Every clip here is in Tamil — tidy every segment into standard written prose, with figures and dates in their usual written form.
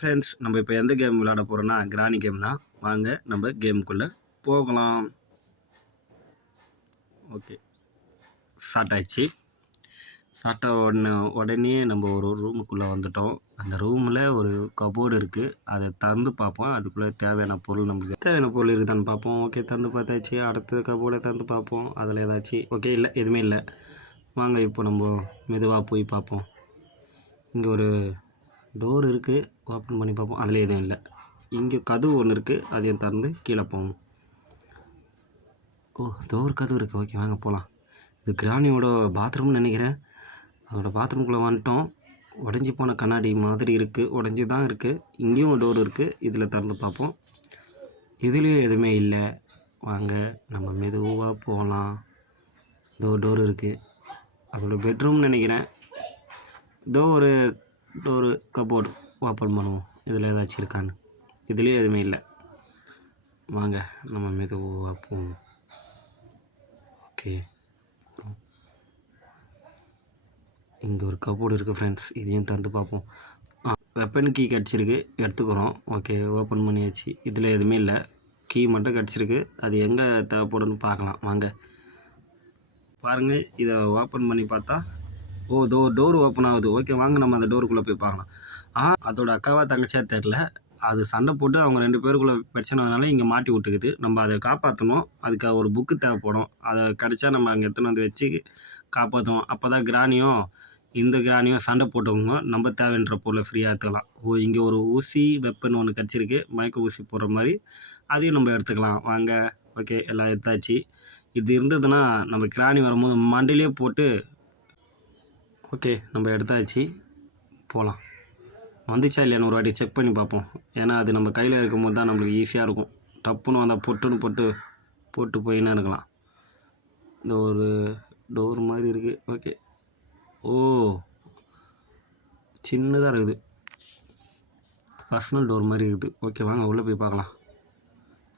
ஃப்ரெண்ட்ஸ், நம்ம இப்போ எந்த கேம் விளையாட போகிறோம்னா கிராணி கேம் தான். வாங்க நம்ம கேமுக்குள்ளே போகலாம். ஓகே, ஸ்டார்ட் ஆயிடுச்சு. ஸ்டார்ட் உடனே நம்ம ஒரு ரூமுக்குள்ளே வந்துட்டோம். அந்த ரூமில் ஒரு கபோர்டு இருக்குது. அதை திறந்து பார்ப்போம். அதுக்குள்ளே தேவையான பொருள் நமக்கு தேவையான பொருள் இருக்குதான்னு பார்ப்போம். ஓகே, திறந்து பார்த்தாச்சு. அடுத்த கபோர்டை திறந்து பார்ப்போம். அதில் ஏதாச்சும் ஓகே இல்லை, எதுவுமே இல்லை. வாங்க இப்போ நம்ம மெதுவாக போய் பார்ப்போம். இங்கே ஒரு டோர் இருக்குது, ஓப்பன் பண்ணி பார்ப்போம். அதில் எதுவும் இல்லை. இங்கே கதவு ஒன்று இருக்குது, அதையும் திறந்து கீழே போவோம். ஓ, டோர் கதவு இருக்குது. ஓகே, வாங்க போகலாம். இது கிராணியோட பாத்ரூம்னு நினைக்கிறேன். அதோட பாத்ரூம்குள்ளே வந்துட்டோம். உடஞ்சி போன கண்ணாடி மாதிரி இருக்குது, உடஞ்சி தான் இருக்குது. இங்கேயும் ஒரு டோர் இருக்குது, இதில் திறந்து பார்ப்போம். இதுலேயும் எதுவுமே இல்லை. வாங்க நம்ம மெதுவாக போகலாம். டோர் இருக்குது, அதோட பெட்ரூம்னு நினைக்கிறேன். ஒரு டோரு கபோர்டு ஓப்பன் பண்ணுவோம். இதில் ஏதாச்சும் இருக்கான்னு. இதுலேயும் எதுவுமே இல்லை. வாங்க நம்ம மெதுவாக போவோம். ஓகே, இங்கே ஒரு கபோர்டு இருக்குது ஃப்ரெண்ட்ஸ், இதையும் திறந்து பார்ப்போம். வெப்பன் கீ கிடச்சிருக்கு, எடுத்துக்கிறோம். ஓகே, ஓப்பன் பண்ணியாச்சு. இதில் எதுவுமே இல்லை, கீ மட்டும் கிடச்சிருக்கு. அது எங்கே தேவைப்படுன்னு பார்க்கலாம். வாங்க பாருங்கள், இதை ஓப்பன் பண்ணி பார்த்தா டோர் ஓப்பன் ஆகுது. ஓகே, வாங்க நம்ம அந்த டோருக்குள்ளே போய் பார்க்கலாம். அதோட அக்காவா தங்கச்சியா தெரில, அது சண்டை போட்டு அவங்க 2 பேருக்குள்ளே பிரச்சனைனால இங்கே மாட்டி விட்டுக்குது. நம்ம அதை காப்பாற்றணும். அதுக்காக ஒரு புக்கு தேவைப்படும். அதை கிடச்சா நம்ம அங்கே எடுத்துன்னு வந்து வச்சு காப்பாற்றுவோம். அப்போ தான் இந்த கிராணியும் சண்டை போட்டவங்க நம்ம தேவைன்ற பொருளை ஃப்ரீயாக எடுத்துக்கலாம். இங்கே ஒரு ஊசி வெப்பன் ஒன்று கிடச்சிருக்கு, மயக்க ஊசி போடுற மாதிரி. அதையும் நம்ம எடுத்துக்கலாம். வாங்க. ஓகே, எல்லாம் எடுத்தாச்சு. இது இருந்ததுன்னா நம்ம கிராணி வரும்போது மண்டிலே போட்டு ஓகே நம்ம எடுத்தாச்சு. போகலாம். வந்துச்சா இல்லையான்னு ஒரு வாட்டி செக் பண்ணி பார்ப்போம். ஏன்னா அது நம்ம கையில் இருக்கும்போது தான் நம்மளுக்கு ஈஸியாக இருக்கும். டப்புன்னு வந்தால் போட்டு போயின்னு இருக்கலாம். இந்த ஒரு டோர் மாதிரி இருக்குது. ஓகே, சின்னதாக இருக்குது, பர்சனல் டோர் மாதிரி இருக்குது. ஓகே, வாங்க உள்ளே போய் பார்க்கலாம்.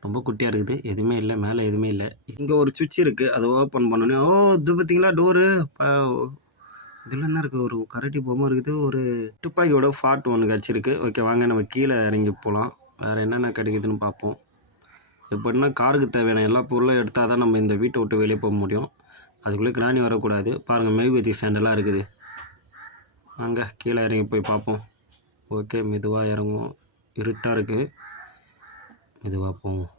ரொம்ப குட்டியாக இருக்குது, எதுவுமே இல்லை, மேலே எதுவுமே இல்லை. இங்கே ஒரு சுவிட்ச் இருக்குது, அதை ஓப்பன் பண்ணோன்னே இது பார்த்தீங்களா டோரு. இதில் என்ன இருக்குது, ஒரு கரடி பொம்மை இருக்குது, ஒரு துப்பாக்கியோட ஃபாட் ஒன்று கிடச்சிருக்கு. ஓகே, வாங்க நம்ம கீழே இறங்கி போகலாம். வேறு என்னென்ன கிடைக்குதுன்னு பார்ப்போம். எப்படின்னா காருக்கு தேவையான எல்லா பொருளும் எடுத்தால் தான் நம்ம இந்த வீட்டை விட்டு வெளியே போக முடியும். அதுக்குள்ளே கிராணி வரக்கூடாது. பாருங்கள், மெழுகுவர்த்தி ஸ்டாண்டெல்லாம் இருக்குது. வாங்க கீழே இறங்கி போய் பார்ப்போம். ஓகே, மெதுவாக இறங்குவோம். இருட்டாக இருக்குது, மெதுவாக போவோம்.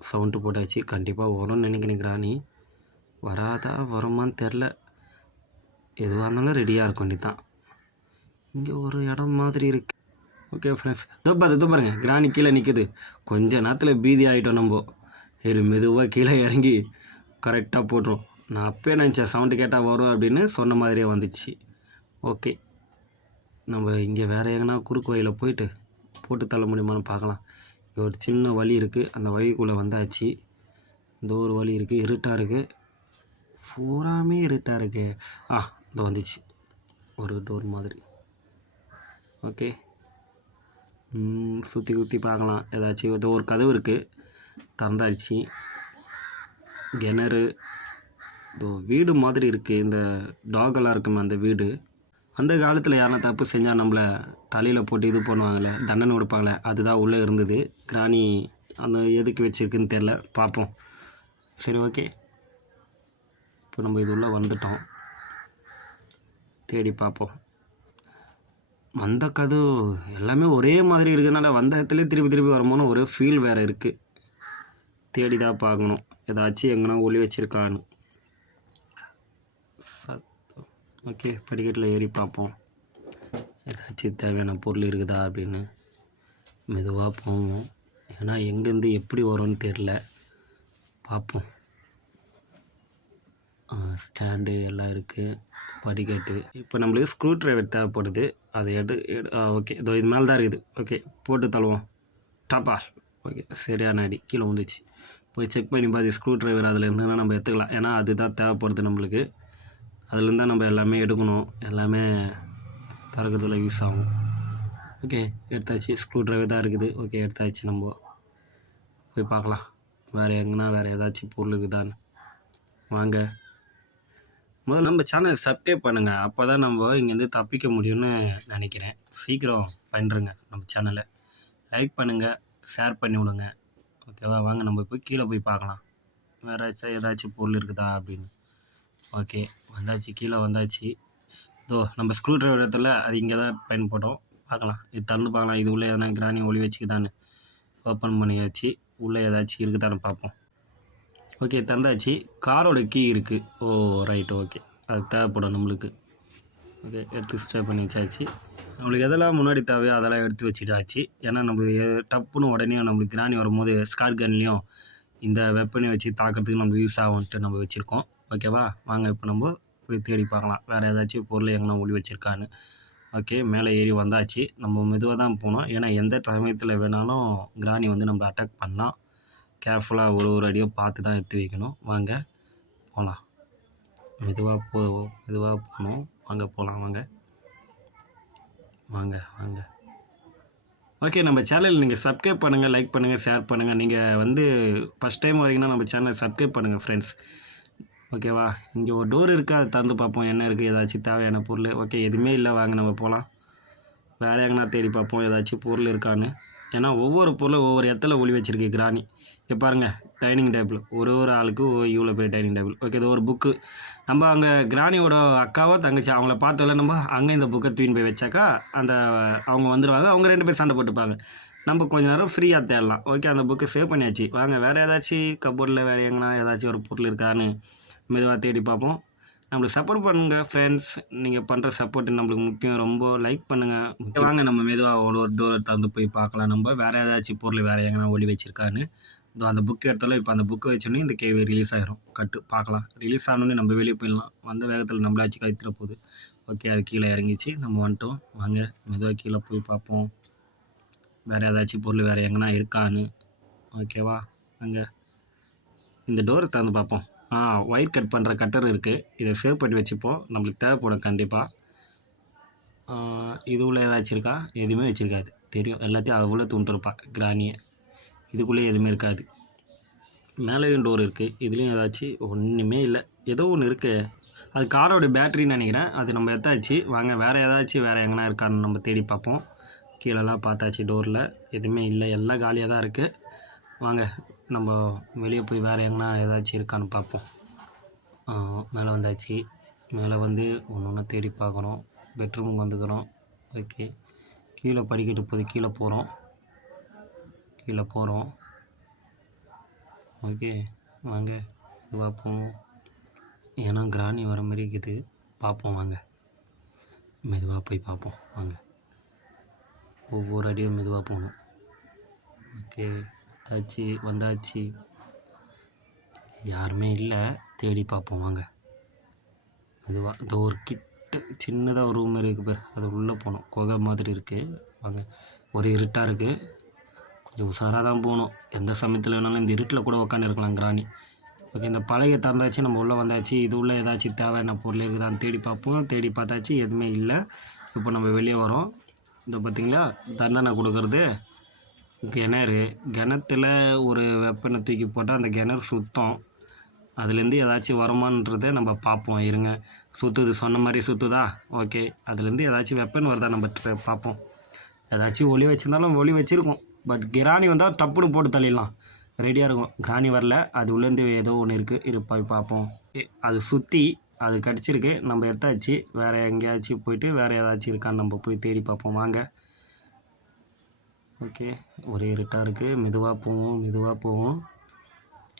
சவுண்டு போட்டாச்சு. கண்டிப்பாக வரும்னு நினைக்கிறேன். கிராணி வருமான்னு தெரில. எதுவாக இருந்தாலும் ரெடியாக இருக்கும் வேண்டி தான். இங்கே ஒரு இடம் மாதிரி இருக்குது. ஓகே ஃப்ரெண்ட்ஸ், பாருங்க, கிராணி கீழே நிற்குது. கொஞ்ச நேரத்தில் பீதி ஆகிட்டோம் நம்ம. மெதுவாக கீழே இறங்கி கரெக்டாக போட்டுரும். நான் அப்பயே நினச்சேன் சவுண்டு கேட்டால் வரும் அப்படின்னு, சொன்ன மாதிரியே வந்துச்சு. ஓகே, நம்ம இங்கே வேறு எங்கன்னா குறுக்கு வழியில் போட்டு தள்ள முடியுமான்னு பார்க்கலாம். இங்கே ஒரு சின்ன வழி இருக்குது, அந்த வழிக்குள்ளே வந்தாச்சு. இந்த ஒரு வழி இருக்குது, இருட்டாக இருக்குது, பூராமே இருட்டாக இருக்குது. இது வந்துச்சு ஒரு டோர் மாதிரி. ஓகே, சுற்றி பார்க்கலாம். ஏதாச்சும் இது ஒரு கதவு இருக்குது, திறந்தாச்சு. கிணறு, வீடு மாதிரி இருக்குது. இந்த டாகெல்லாம் இருக்குமே அந்த வீடு. அந்த காலத்தில் யாருன்னா தப்பு செஞ்சால் நம்மளை தலையில் போட்டு இது பண்ணுவாங்களே, தண்டனை கொடுப்பாங்களே, அதுதான் உள்ளே இருந்தது. கிராணி அந்த எதுக்கு வச்சுருக்குன்னு தெரில, பார்ப்போம். சரி, ஓகே, இப்போ நம்ம இது உள்ளே வந்துட்டோம். தேடி பார்ப்போம். வந்த கதவு எல்லாமே ஒரே மாதிரி இருக்கிறதுனால வந்த இடத்துலேயே திருப்பி வரும்போது ஒரு ஃபீல் வேறு இருக்குது. தேடி தான் பார்க்கணும், ஏதாச்சும் எங்கன்னா ஒளி வச்சுருக்கான்னு. ஓகே, படிக்கட்டில் ஏறி பார்ப்போம், ஏதாச்சும் தேவையான பொருள் இருக்குதா அப்படின்னு. மெதுவாக போவோம், ஏன்னா எங்கேருந்து எப்படி வரும்னு தெரில. பார்ப்போம். ஸ்டாண்டு எல்லாம் இருக்குது, படிக்கட்டு. இப்போ நம்மளுக்கு ஸ்க்ரூ ட்ரைவர் தேவைப்படுது. அதை ஓகே, இது மேலே தான் இருக்குது. ஓகே, போட்டு தள்ளுவோம். டாப்பால். ஓகே, சரியான அடி, கீழே வந்துச்சு. போய் செக் பண்ணி பார்த்து ஸ்க்ரூ ட்ரைவர் அதில் இருந்துன்னா நம்ம எடுத்துக்கலாம். ஏன்னா அதுதான் தேவைப்படுது நம்மளுக்கு. அதுலேருந்து தான் நம்ம எல்லாமே எடுக்கணும், எல்லாமே திறக்கிறதுல யூஸ் ஆகும். ஓகே, எடுத்தாச்சு. ஸ்க்ரூ ட்ரைவர் தான் இருக்குது. ஓகே, எடுத்தாச்சு. நம்ம போய் பார்க்கலாம் வேறு எங்கன்னா வேறு ஏதாச்சும் பொருள் இருக்குதான்னு. வாங்க முதல்ல நம்ம சேனல் சப்ஸ்கிரைப் பண்ணுங்கள். அப்போ தான் நம்ம இங்கேருந்து தப்பிக்க முடியும்னு நினைக்கிறேன். சீக்கிரம் பண்ணுறங்க நம்ம சேனலை. லைக் பண்ணுங்கள், ஷேர் பண்ணி விடுங்க. ஓகேவா? வாங்க நம்ம போய் கீழே போய் பார்க்கலாம். வேறு ஏதாச்சும் பொருள் இருக்குதா அப்படின்னு. ஓகே, வந்தாச்சு, கீழே வந்தாச்சு. இதோ நம்ம ஸ்க்ரூ ட்ரைவர் இடத்துல அது இங்கே தான் பயன்பட்டோம். பார்க்கலாம், இது திறந்து பார்க்கலாம். இது உள்ளே எதனா கிராணி ஒளி வச்சுக்குதான்னு ஓப்பன் பண்ணியாச்சு. உள்ளே ஏதாச்சும் இருக்குதான்னு பார்ப்போம். ஓகே, திறந்தாச்சு. காரோட கீ இருக்குது. ஓ ரைட், ஓகே, அது தேவைப்படும் நம்மளுக்கு. ஓகே, எடுத்து ஸ்டே பண்ணி வச்சாச்சு. நம்மளுக்கு எதெல்லாம் முன்னாடி தேவையோ அதெல்லாம் எடுத்து வச்சுட்டாச்சு. ஏன்னா நம்மளுக்கு டப்புன்னு உடனே நம்மளுக்கு கிராணி வரும்போது ஸ்காட் கன்லேயும் இந்த வெப்பனை வச்சு தாக்கிறதுக்கு நம்ம யூஸ் ஆகும்ன்ட்டு நம்ம வச்சுருக்கோம். ஓகேவா? வாங்க இப்போ நம்ம போய் தேடி பார்க்கலாம் வேறு ஏதாச்சும் பொருள் எங்கன்னா ஒளி வச்சுருக்கான்னு. ஓகே, மேலே ஏறி வந்தாச்சு. நம்ம மெதுவாக தான் போனோம். ஏன்னா எந்த சமயத்தில் வேணாலும் கிராணி வந்து நம்ம அட்டாக் பண்ணலாம். கேர்ஃபுல்லாக ஒரு அடியும் பார்த்து தான் எடுத்து வைக்கணும். வாங்க போகலாம். மெதுவாக போகணும். வாங்க போகலாம். வாங்க. ஓகே, நம்ம சேனல் நீங்கள் சப்ஸ்கிரைப் பண்ணுங்கள், லைக் பண்ணுங்கள், ஷேர் பண்ணுங்கள். நீங்கள் வந்து ஃபஸ்ட் டைம் வரீங்கன்னா நம்ம சேனல் சப்ஸ்கிரைப் பண்ணுங்கள் ஃப்ரெண்ட்ஸ். ஓகேவா? இங்கே ஒரு டோர் இருக்குது, அதை திறந்து பார்ப்போம் என்ன இருக்குது, ஏதாச்சும் தேவையான பொருள். ஓகே, எதுவுமே இல்லை. வாங்க நம்ம போகலாம். வேறு எங்கன்னா தேடி பார்ப்போம் ஏதாச்சும் பொருள் இருக்கான்னு. ஏன்னா ஒவ்வொரு பொருளும் ஒவ்வொரு இடத்துல ஒளி வச்சுருக்கு கிராணி. இங்கே பாருங்கள், டைனிங் டேபிள். ஒரு ஆளுக்கு இவ்வளோ பெரிய டைனிங் டேபிள். ஓகே, இது ஒரு புக்கு. நம்ம அங்கே கிராணியோட அக்காவோ தங்கச்சி அவங்கள பார்த்தோம்ல, நம்ம அங்கே இந்த புக்கை தூக்கி போய் வச்சாக்கா அவங்க வந்துடுவாங்க. அவங்க 2 பேர் சண்டை போட்டுப்பாங்க. நம்ம கொஞ்சம் நேரம் ஃப்ரீயாக தேடலாம். ஓகே, அந்த புக்கை சேவ் பண்ணியாச்சு. வாங்க வேறு ஏதாச்சும் கபோர்டில் வேறு எங்கன்னா ஏதாச்சும் ஒரு பொருள் இருக்கான்னு மெதுவாக தேடி பார்ப்போம். நம்மளுக்கு சப்போர்ட் பண்ணுங்கள் ஃப்ரெண்ட்ஸ். நீங்கள் பண்ணுற சப்போர்ட் நம்மளுக்கு முக்கியம். ரொம்ப லைக் பண்ணுங்கள். வாங்க நம்ம மெதுவாக ஒரு டோர் திறந்து போய் பார்க்கலாம். நம்ம வேறு ஏதாச்சும் பொருள் வேறு எங்கன்னா ஒளி வச்சுருக்கான்னு. அந்த புக் எடுத்தாலும் இப்போ அந்த புக்கை வச்சோன்னே இந்த கேள்வி ரிலீஸ் ஆகிரும். பார்க்கலாம். ரிலீஸ் ஆனோடனே நம்ம வெளியே போயிடலாம். வந்த வேகத்தில் நம்மளாச்சும் கழுத்துற போகுது. ஓகே, அது கீழே இறங்கிச்சு. நம்ம வந்துட்டோம். வாங்க மெதுவாக கீழே போய் பார்ப்போம் வேறு ஏதாச்சும் பொருள் வேறு எங்கன்னா இருக்கான்னு. ஓகேவா? அங்கே இந்த டோரை திறந்து பார்ப்போம். ஒயர் கட் பண்ணுற கட்டர் இருக்குது. இதை சேவ் பண்ணி வச்சுப்போம். நம்மளுக்கு தேவைப்படும் கண்டிப்பாக. இது உள்ள ஏதாச்சும் இருக்கா? எதுவுமே வச்சுருக்காது. தெரியும், எல்லாத்தையும் அவ்வளோ தூண்டுருப்பா கிராணியை. இதுக்குள்ளே எதுவுமே இருக்காது. மேலேயும் டோர் இருக்குது. இதுலேயும் ஏதாச்சும் ஒன்றுமே இல்லை. ஏதோ ஒன்று இருக்குது. அது காரோட பேட்டரின்னு நினைக்கிறேன். அது நம்ம எடுத்தாச்சு. வாங்க வேறு ஏதாச்சும் வேறு எங்கன்னா இருக்கான்னு நம்ம தேடி பார்ப்போம். கீழெல்லாம் பார்த்தாச்சு. டோரில் எதுவுமே இல்லை, எல்லாம் காலியாக தான் இருக்குது. வாங்க நம்ம வெளியே போய் வேறு எங்கன்னா ஏதாச்சும் இருக்கான்னு பார்ப்போம். மேலே வந்தாச்சு. மேலே வந்து ஒன்று தேடி பார்க்குறோம். பெட்ரூமுக்கு வந்துக்கிறோம். ஓகே, கீழே படிக்கட்டு போய் கீழே போகிறோம். ஓகே, வாங்க இதுவாக போவோம். ஏன்னா கிராணி வர மாதிரி இருக்குது. பார்ப்போம் வாங்க, மெதுவாக போய் பார்ப்போம். வாங்க, ஒவ்வொரு அடியும் மெதுவாக போகணும். ஓகே, வந்தாச்சு. யாருமே இல்லை. தேடி பார்ப்போம் வாங்க மெதுவாக. இந்த ஒரு கிட்ட சின்னதாக ஒரு ரூம் இருக்குது பேர், அது உள்ளே போகணும். குகை மாதிரி இருக்குது. வாங்க, ஒரு இருட்டாக இருக்குது. கொஞ்சம் உஷாராக தான் போகணும். எந்த சமயத்தில் வேணாலும் இந்த இருட்டில் கூட உட்காந்து இருக்கலாம் கிராணி. ஓகே, இந்த பழைய திறந்தாச்சு. நம்ம உள்ளே வந்தாச்சு. இது உள்ளே ஏதாச்சும் தேவையான பொருள் இருக்குதான்னு தேடி பார்ப்போம். தேடி பார்த்தாச்சு, எதுவுமே இல்லை. இப்போ நம்ம வெளியே வரோம். இந்த பார்த்திங்களா, தண்டனை கொடுக்குறது கிணத்துல ஒரு வெப்பனை தூக்கி போட்டால் அந்த கிணறு சுத்தம். அதுலேருந்து ஏதாச்சும் வருமானன்றதை நம்ம பார்ப்போம். இருங்க, சுற்றுது, சொன்ன மாதிரி சுற்றுதா? ஓகே, அதுலேருந்து ஏதாச்சும் வெப்பன் வருதா நம்ம பார்ப்போம். ஏதாச்சும் ஒளி வச்சுருந்தாலும் ஒளி வச்சுருக்கோம். பட் கிராணி வந்தால் டப்புன்னு போட்டு தள்ளிடலாம், ரெடியாக இருக்கும். கிராணி வரல, அது உள்ளேருந்து ஏதோ ஒன்று இருக்குது. போய் பார்ப்போம். அது சுற்றி அது கடிச்சிருக்கு. நம்ம எடுத்தாச்சு. வேறு எங்கேயாச்சும் போயிட்டு வேறு ஏதாச்சும் இருக்கான்னு நம்ம போய் தேடி பார்ப்போம். வாங்க. ஓகே, ஒரே இருட்டாக இருக்குது. மெதுவாக போவோம்.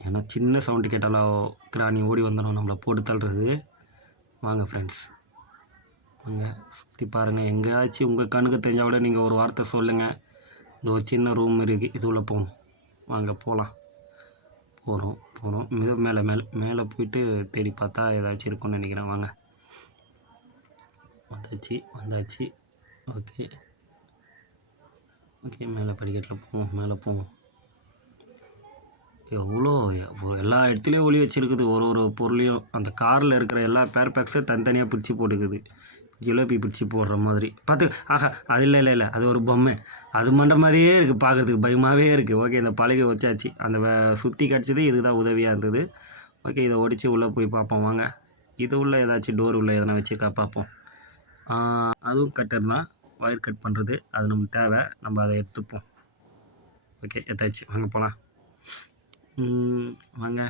ஏன்னா சின்ன சவுண்டு கேட்டாலும் கிராணி ஓடி வந்துடும் நம்மளை போட்டு தள்ளுறது. வாங்க ஃப்ரெண்ட்ஸ், வாங்க சுற்றி பாருங்கள். எங்கேயாச்சும் உங்கள் கண்ணுக்கு தெரிஞ்சால் விட நீங்கள் ஒரு வார்த்தை சொல்லுங்கள். இந்த ஒரு சின்ன ரூம் இருக்குது, இது உள்ளே போகணும். வாங்க போகலாம். போகிறோம். மேலே போயிட்டு தேடி பார்த்தா ஏதாச்சும் இருக்கும்னு நினைக்கிறேன். வாங்க, வந்தாச்சு. ஓகே, மேலே படிக்கட்டில் மேலே போவோம். எவ்வளோ எல்லா இடத்துலையும் ஒளி வச்சுருக்குது. ஒரு பொருளையும் அந்த காரில் இருக்கிற எல்லா பேர் பேக்ஸும் தனித்தனியாக பிடிச்சி போட்டுக்குது. ஜிலேபி பிடிச்சி போடுற மாதிரி பார்த்து. அது இல்லை, அது ஒரு பொம்மை. அது மண்ட மாதிரியே இருக்குது, பார்க்குறதுக்கு பயமாகவே இருக்குது. ஓகே, இந்த பழகி வச்சாச்சு. அந்த சுற்றி கிடச்சிது, இதுதான் உதவியாக இருந்தது. ஓகே, இதை ஒடிச்சு உள்ளே போய் பார்ப்போம். வாங்க, இது உள்ள ஏதாச்சும் டோர் உள்ள எதனா வச்சுருக்கா பார்ப்போம். அதுவும் கட்டர் தான், ஒயர் கட் பண்ணுறது. அது நம்மளுக்கு தேவை, நம்ம அதை எடுத்துப்போம். ஓகே எதாச்சு வாங்க போகலாம். வாங்க.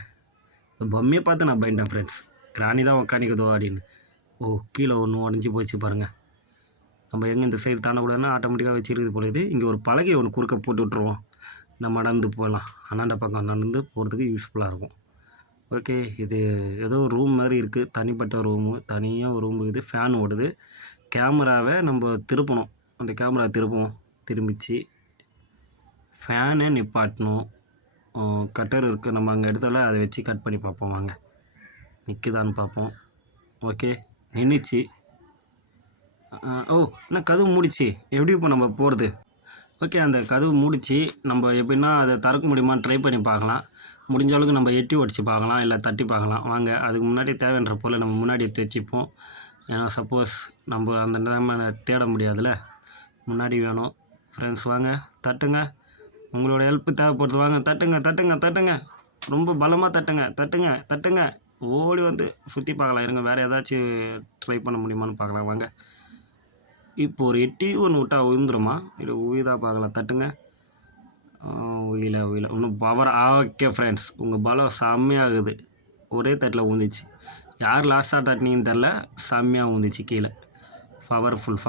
இந்த பொம்மையை பார்த்து நான் பயந்தேன் ஃப்ரெண்ட்ஸ். கிராணி தான் உக்காணிக்குதோ அப்படின்னு. ஓ கீழே ஒன்று உடஞ்சி போச்சு பாருங்கள். நம்ம எங்கே இந்த சைடு தாண்டக்கூடாதுன்னா ஆட்டோமேட்டிக்காக வச்சுருக்குது போல இது. இங்கே ஒரு பலகை ஒன்று குறுக்க போட்டு விட்ருவோம், நம்ம நடந்து போகலாம். அண்ணாண்ட பக்கம் நடந்து போகிறதுக்கு யூஸ்ஃபுல்லாக இருக்கும். ஓகே இது ஏதோ ரூம் மாதிரி இருக்குது, தனிப்பட்ட ரூமு. தனியாக ஒரு ரூம் இருக்குது, ஃபேன் ஓடுது. கேமராவை நம்ம திருப்பணும், அந்த கேமரா திருப்புவோம். திரும்பிச்சு ஃபேனை நிப்பாட்டணும். கட்டர் இருக்குது, நம்ம அங்கே இடத்துல அதை வச்சு கட் பண்ணி பார்ப்போம். வாங்க நிற்குதான்னு பார்ப்போம். ஓகே நின்றுச்சு. ஓ என்ன கதவு மூடிச்சு, எப்படி இப்போ நம்ம போகிறது? ஓகே அந்த கதவு மூடிச்சு. நம்ம எப்படின்னா அதை திறக்க முடியுமான்னு ட்ரை பண்ணி பார்க்கலாம். முடிஞ்ச அளவுக்கு நம்ம எட்டி உடச்சி பார்க்கலாம், இல்லை தட்டி பார்க்கலாம். வாங்க அதுக்கு முன்னாடி தேவைன்ற பொருளை நம்ம முன்னாடி எடுத்து வச்சுப்போம். ஏன்னா சப்போஸ் நம்ம அந்த நேரமாக தேட முடியாதுல்ல, முன்னாடி வேணும். ஃப்ரெண்ட்ஸ் வாங்க தட்டுங்க, உங்களோட ஹெல்ப்பு தேவைப்படுது. வாங்க தட்டுங்க தட்டுங்க தட்டுங்க, ரொம்ப பலமாக தட்டுங்க தட்டுங்க தட்டுங்க. ஓடி வந்து சுற்றி பார்க்கலாம். இருங்க வேறு ஏதாச்சும் ட்ரை பண்ண முடியுமான்னு பார்க்கலாம். வாங்க இப்போ ஒரு எட்டி ஒன்று விட்டா உயிர்ந்துருமா, இல்லை உயிதாக பார்க்கலாம். தட்டுங்க. உயில இன்னும் பவர். ஓகே ஃப்ரெண்ட்ஸ், உங்கள் பலம் செம்மையாகுது. ஒரே தட்டில் ஊந்துச்சு. யார் லாஸ்ட்டாக தட்டினீங்கன்னு தெரில, செம்மையாக ஊந்துச்சு கீழே. பவர்ஃபுல்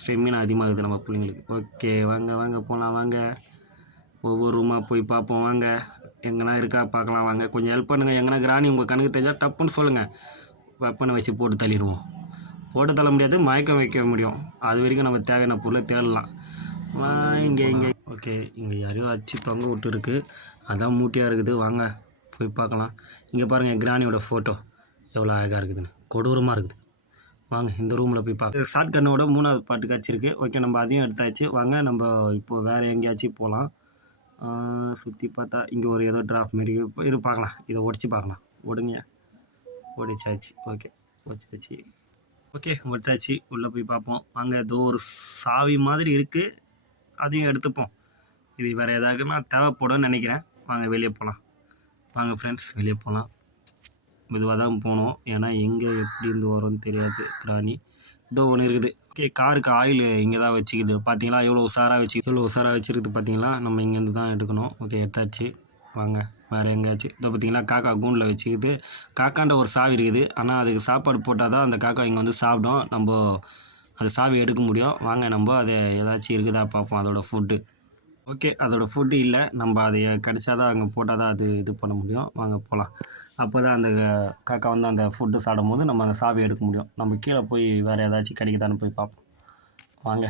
ஸ்டெமினா அதிகமாகுது நம்ம பிள்ளைங்களுக்கு. ஓகே வாங்க வாங்க போகலாம். வாங்க ஒவ்வொரு ரூமாக போய் பார்ப்போம். வாங்க எங்கன்னா இருக்கா பார்க்கலாம். வாங்க கொஞ்சம் ஹெல்ப் பண்ணுங்கள். எங்கன்னா கிராணி உங்கள் கணக்கு தெரிஞ்சால் டப்புன்னு சொல்லுங்கள், வெப்பனை வச்சு போட்டு தள்ளிடுவோம். போட்டு தள்ள முடியாது, மயக்கம் வைக்க முடியும். அது வரைக்கும் நம்ம தேவையான பொருளை தேடலாம். இங்கே ஓகே இங்கே யாரையோ அச்சு தொங்க விட்டுருக்கு, அதான் மூட்டையாக இருக்குது. வாங்க போய் பார்க்கலாம். இங்கே பாருங்கள் கிராணியோட ஃபோட்டோ எவ்வளோ அழகாக இருக்குதுன்னு, கொடூரமாக இருக்குது. வாங்க இந்த ரூமில் போய் பார்க்க. ஷார்ட் கன்னோட 3வது பாட்டு காய்ச்சிருக்கு. ஓகே நம்ம அதையும் எடுத்தாச்சு. வாங்க நம்ம இப்போது வேறு எங்கேயாச்சும் போகலாம். சுற்றி பார்த்தா இங்கே ஒரு ஏதோ ட்ராப் மாரி இது பார்க்கலாம். இதை உடச்சி பார்க்கலாம். ஒடுங்க ஒடிச்சாச்சு. ஓகே உடச்சாச்சு. ஓகே ஒடிச்சாச்சு. உள்ளே போய் பார்ப்போம். வாங்க ஏதோ ஒரு சாவி மாதிரி இருக்குது, அதையும் எடுத்துப்போம். இது வேறு ஏதாவதுனா தேவைப்படும்னு நினைக்கிறேன். வாங்க வெளியே போகலாம். வாங்க ஃப்ரெண்ட்ஸ் வெளியே போகலாம். மெதுவாக தான் போகணும், ஏன்னா எங்கே எப்படி இருந்து வரும்னு தெரியாது. கிராணி இதோ ஒன்று இருக்குது. ஓகே காருக்கு ஆயில் இங்கே தான் வச்சுக்குது. பார்த்தீங்களா எவ்வளோ உஷாராக வச்சுருக்குது பார்த்தீங்களா. நம்ம இங்கேருந்து தான் எடுக்கணும். ஓகே எடுத்தாச்சு. வாங்க வேறு எங்கேயாச்சும். இதை பார்த்தீங்களா காக்கா கூண்டில் வச்சுக்குது. காக்காண்ட ஒரு சாவி இருக்குது, ஆனால் அதுக்கு சாப்பாடு போட்டால் தான் அந்த காக்கா இங்கே வந்து சாப்பிடும். நம்ம அந்த சாவி எடுக்க முடியும். வாங்க நம்ம அதை ஏதாச்சும் இருக்குதா பார்ப்போம், அதோடய ஃபுட்டு. ஓகே அதோடய ஃபுட்டு இல்லை, நம்ம அதை கிடச்சா தான் அங்கே போட்டால் தான் அது இது பண்ண முடியும். வாங்க போகலாம். அப்போ தான் அந்த காக்கா வந்து அந்த ஃபுட்டு சாப்பிடும் போது நம்ம அந்த சாவி எடுக்க முடியும். நம்ம கீழே போய் வேறு ஏதாச்சும் கிடைக்குதான்னு போய் பார்ப்போம். வாங்க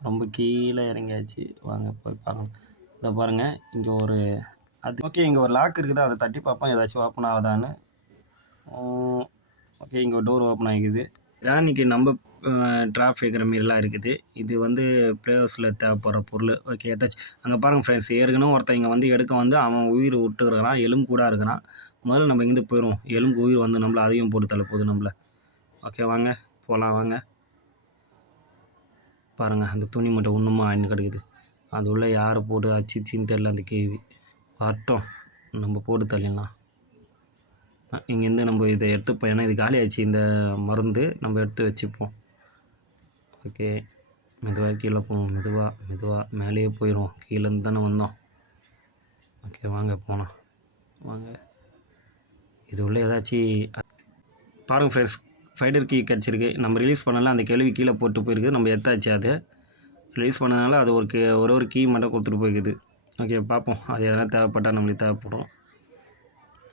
ரொம்ப கீழே இறங்கியாச்சு. வாங்க போய் பார்க்கலாம். இதை பாருங்கள் இங்கே ஒரு ஓகே இங்கே ஒரு லாக் இருக்குது, அதை தட்டி பார்ப்போம் ஏதாச்சும் ஓப்பன் ஆகுதான்னு. ஓகே இங்கே ஒரு டோர் ஓப்பன் ஆகிக்குது. இன்றைக்கி நம்ம ட்ராப் வைக்கிற மாரிலாம் இருக்குது. இது வந்து ப்ளேயர்ஸில் தேவைப்படுற பொருள். ஓகே ஏதாச்சும் அங்கே பாருங்கள் ஃப்ரெண்ட்ஸ், ஏற்கனவே ஒருத்தன் இங்கே வந்து எடுக்க வந்து அவன் உயிர் விட்டுருக்கிறான், எலும்பு கூட இருக்கிறான். முதல்ல நம்ம இங்கேருந்து போயிடுவோம். எலும்பு உயிர் வந்து நம்மளை அதையும் போட்டு தள்ள போகுது நம்மளை. ஓகே வாங்க போகலாம். வாங்க பாருங்கள் அந்த துணி மட்டும் இன்னுமா அண்ணு கிடக்குது. அது உள்ள யாரை போட்டு அச்சிச்சின்னு தெரில அந்த கேள்வி. வரட்டும் நம்ம போட்டு தள்ளிடலாம். இங்கேருந்து நம்ம இதை எடுத்துப்போம், ஏன்னா இது காலி ஆச்சு. இந்த மருந்து நம்ம எடுத்து வச்சுப்போம். ஓகே மெதுவாக கீழே போவோம். மெதுவாக மேலேயே போயிடுவோம். கீழேருந்து தானே வந்தோம். ஓகே வாங்க போனோம். வாங்க இது உள்ள ஏதாச்சும் பாருங்கள் ஃப்ரெண்ட்ஸ், ஃபைடர் கீ கிடச்சிருக்கு. நம்ம ரிலீஸ் பண்ணலாம், அந்த கேள்வி கீழே போட்டு போயிருக்கு. நம்ம எடுத்தாச்சு. அது ரிலீஸ் பண்ணதுனால அது ஒரு கீ மட்டும் கொடுத்துட்டு போய்க்குது. ஓகே பார்ப்போம், அது எதனா தேவைப்பட்டால் நம்மளுக்கு தேவைப்படும்.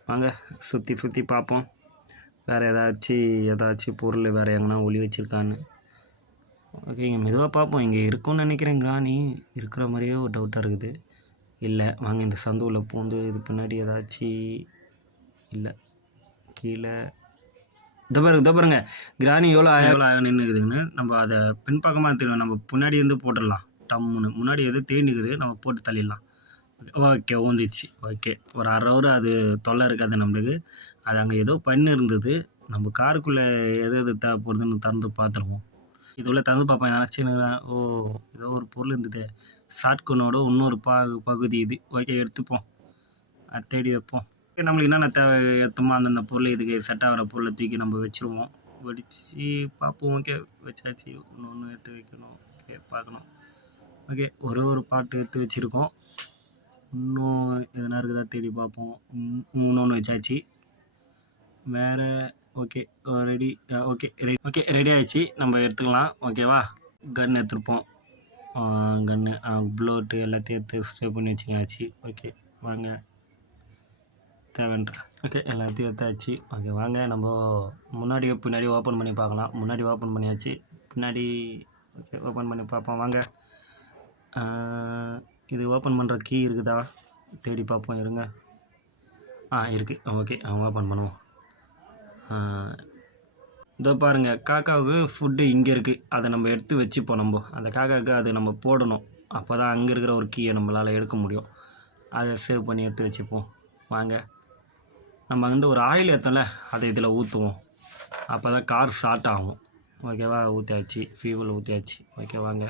வாங்க சுற்றி பார்ப்போம். வேறு ஏதாச்சும் பொருள் வேறு எங்கன்னா ஒளி வச்சுருக்கான்னு. ஓகே இங்கே மெதுவாக பார்ப்போம். இங்கே இருக்கும்னு நினைக்கிறேன். கிராணி இருக்கிற மாதிரியே ஒரு டவுட்டாக இருக்குது. இல்லை வாங்க இந்த சந்துவில் பூந்து இது பின்னாடி ஏதாச்சும் இல்லை. கீழே இதை பாருங்க கிராணி எவ்வளோ நின்றுக்குதுன்னு. நம்ம அதை பின்பக்கமாக தெரியும், நம்ம பின்னாடி இருந்து போட்டுடலாம். டம்முன்னு முன்னாடி எது தேனிக்குது, நம்ம போட்டு தள்ளிடலாம். ஓகே ஊந்துச்சு. ஓகே ஒரு 1/2 ஹவர் அது தொல்லை இருக்காது நம்மளுக்கு. அது அங்கே ஏதோ பண்ணு இருந்தது. நம்ம காருக்குள்ளே எது தேவைப்படுதுன்னு திறந்து பார்த்துருவோம். இது உள்ள திறந்து பார்ப்பேன் நினச்சின்னு. ஓ ஏதோ ஒரு பொருள் இருந்தது, ஷார்ட்கனோட இன்னொரு பகுதி இது. ஓகே எடுத்துப்போம், அது தேடி வைப்போம். நம்மளுக்கு என்னென்ன தேவை ஏற்றமோ அந்தந்த பொருள் இதுக்கு செட் ஆகிற பொருளை தூக்கி நம்ம வச்சுருவோம். வடித்து பார்ப்போம். ஓகே வச்சாச்சு. ஒன்று எடுத்து வைக்கணும். ஓகே பார்க்கணும். ஓகே ஒரு பாட்டு எடுத்து வச்சுருக்கோம். இன்னும் எதனா இருக்குதா தேடி பார்ப்போம். இன்னொன்று வச்சாச்சு. வேறு ஓகே ரெடி. ரெடி ஆகிடுச்சு. நம்ம எடுத்துக்கலாம். ஓகேவா? கன் எடுத்துருப்போம். கன்னு ப்ளோட்டு எல்லாத்தையும் எடுத்து ஸ்ப்ரே பண்ணி வச்சுக்காச்சு. ஓகே வாங்க தேவைன்ற. ஓகே எல்லாத்தையும் எடுத்தாச்சு. ஓகே வாங்க நம்ம பின்னாடி ஓப்பன் பண்ணி பார்க்கலாம். முன்னாடி ஓப்பன் பண்ணியாச்சு. பின்னாடி ஓகே ஓப்பன் பண்ணி பார்ப்போம் வாங்க. இது ஓப்பன் பண்ணுற கீ இருக்குதா தேடி பார்ப்போம். இருங்க. இருக்குது. ஓகே ஓப்பன் பண்ணுவோம். இதோ பாருங்கள், காக்காவுக்கு ஃபுட்டு இங்கே இருக்குது. அதை நம்ம எடுத்து வச்சுப்போம். நம்ம அந்த காக்காவுக்கு அது நம்ம போடணும். அப்போ தான் அங்கே இருக்கிற ஒரு கீயை நம்மளால் எடுக்க முடியும். அதை சேவ் பண்ணி எடுத்து வச்சுப்போம். வாங்க நம்ம வந்து ஒரு ஆயில் ஏற்றல அதை இதில் ஊற்றுவோம். அப்போ தான் கார் ஸ்டார்ட் ஆகும். ஓகேவா? ஊற்றியாச்சு. ஃபியூவல் ஊற்றியாச்சு. ஓகே வாங்க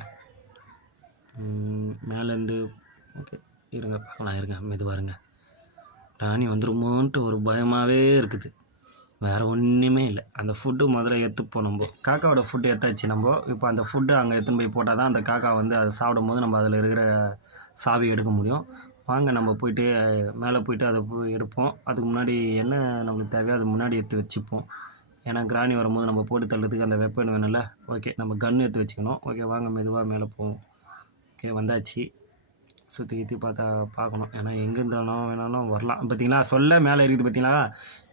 மேலேருந்து. ஓகே இருங்க பார்க்கலாம். இருங்க மெதுவாக இருங்க. ராணி வந்துருமோன்ட்டு ஒரு பயமாகவே இருக்குது. வேறு ஒன்றுமே இல்லை. அந்த ஃபுட்டு முதல்ல எடுத்துப்போம். நம்ம காக்காவோட ஃபுட்டு எடுத்தாச்சு. நம்ம இப்போ அந்த ஃபுட்டு அங்கே எடுத்துன்னு போய் போட்டால் தான் அந்த காக்கா வந்து அதை சாப்பிடும் போது நம்ம அதில் இருக்கிற சாவி எடுக்க முடியும். வாங்க நம்ம போய்ட்டு மேலே போய்ட்டு அதை போய் எடுப்போம். அதுக்கு முன்னாடி என்ன நம்மளுக்கு தேவையோ அது முன்னாடி எடுத்து வச்சுப்போம். ஏன்னா கிராணி வரும்போது நம்ம போட்டு தள்ளுறதுக்கு அந்த வெப்பன் வேணும்ல. ஓகே நம்ம கன்று எடுத்து வச்சுக்கணும். ஓகே வாங்க மெதுவாக மேலே போவோம். ஓகே வந்தாச்சு. சுற்றி பார்க்கணும். ஏன்னா எங்கே இருந்தாலும் வேணாலும் வரலாம். பார்த்தீங்களா சொல்ல மேலே இருக்குது. பார்த்தீங்களா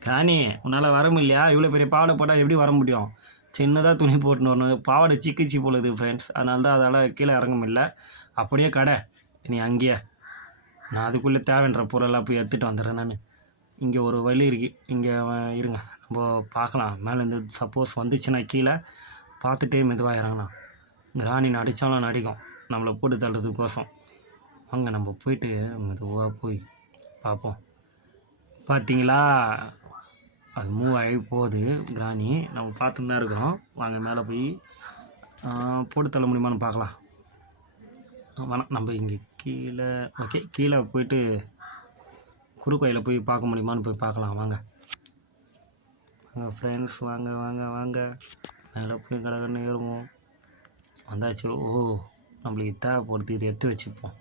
கிராணி உன்னால் வர முடியலையா? இவ்வளோ பெரிய பாவாடை போட்டால் எப்படி வர முடியும்? சின்னதாக துணி போட்டுன்னு வரணும். பாவாடை சிக்கிச்சு போலுது ஃப்ரெண்ட்ஸ். அதனால தான் அதால் கீழே இறங்க முடியல. அப்படியே கடை நீ அங்கேயே. நான் அதுக்குள்ளே தேவைன்ற பொருளெல்லாம் போய் எடுத்துகிட்டு வந்துடுறேன். நான் இங்கே ஒரு வழி இருக்குது. இங்கே இருங்க நம்ம பார்க்கலாம். மேலேருந்து சப்போஸ் வந்துச்சுன்னா கீழே பார்த்துட்டே மெதுவாக இறங்கலாம். கிராணி நடித்தாலும் நடிக்கும் நம்மளை போட்டு தள்ளுறதுக்கோசம். வாங்க நம்ம போயிட்டு மெதுவாக போய் பார்ப்போம். பார்த்தீங்களா அது மூவ் ஆகி போகுது கிராணி. நம்ம பார்த்துன்னு தான் இருக்கிறோம். வாங்க மேலே போய் போட்டு தள்ள முடியுமான்னு பார்க்கலாம். வேணாம் நம்ம இங்கே கீழே. ஓகே கீழே போயிட்டு குறுக்கோயில போய் பார்க்க முடியுமான்னு போய் பார்க்கலாம். வாங்க வாங்க ஃப்ரெண்ட்ஸ். வாங்க வாங்க வாங்க மேலே போய் கடகன்னு ஏறுவோம். வந்தாச்சு. ஓ நம்மளுக்கு தேவைப்படுத்து. இதை எடுத்து வச்சுப்போம்.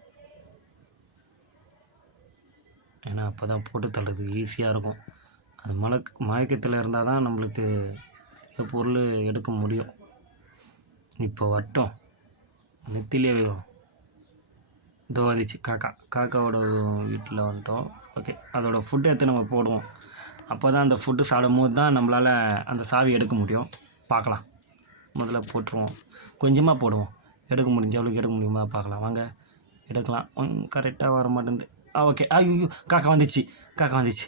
ஏன்னா அப்போ தான் போட்டு தள்ளுறதுக்கு ஈஸியாக இருக்கும். அது மயக்கத்தில் இருந்தால் தான் நம்மளுக்கு பொருள் எடுக்க முடியும். இப்போ வரட்டும். நெத்திலே வேணும். இதோ வந்துச்சு காக்காவோட வீட்டில் வந்துட்டோம். ஓகே அதோடய ஃபுட்டு எடுத்து நம்ம போடுவோம். அப்போ தான் அந்த ஃபுட்டு சாப்பிடும் போது தான் நம்மளால் அந்த சாவி எடுக்க முடியும். பார்க்கலாம். முதல்ல போட்டுருவோம். கொஞ்சமாக போடுவோம். எடுக்க முடிஞ்சவளுக்கு எடுக்க முடியுமா பார்க்கலாம். வாங்க எடுக்கலாம். கரெக்டாக வர மாட்டேங்குது. ஓகே ஐயோ காக்கா வந்துச்சு.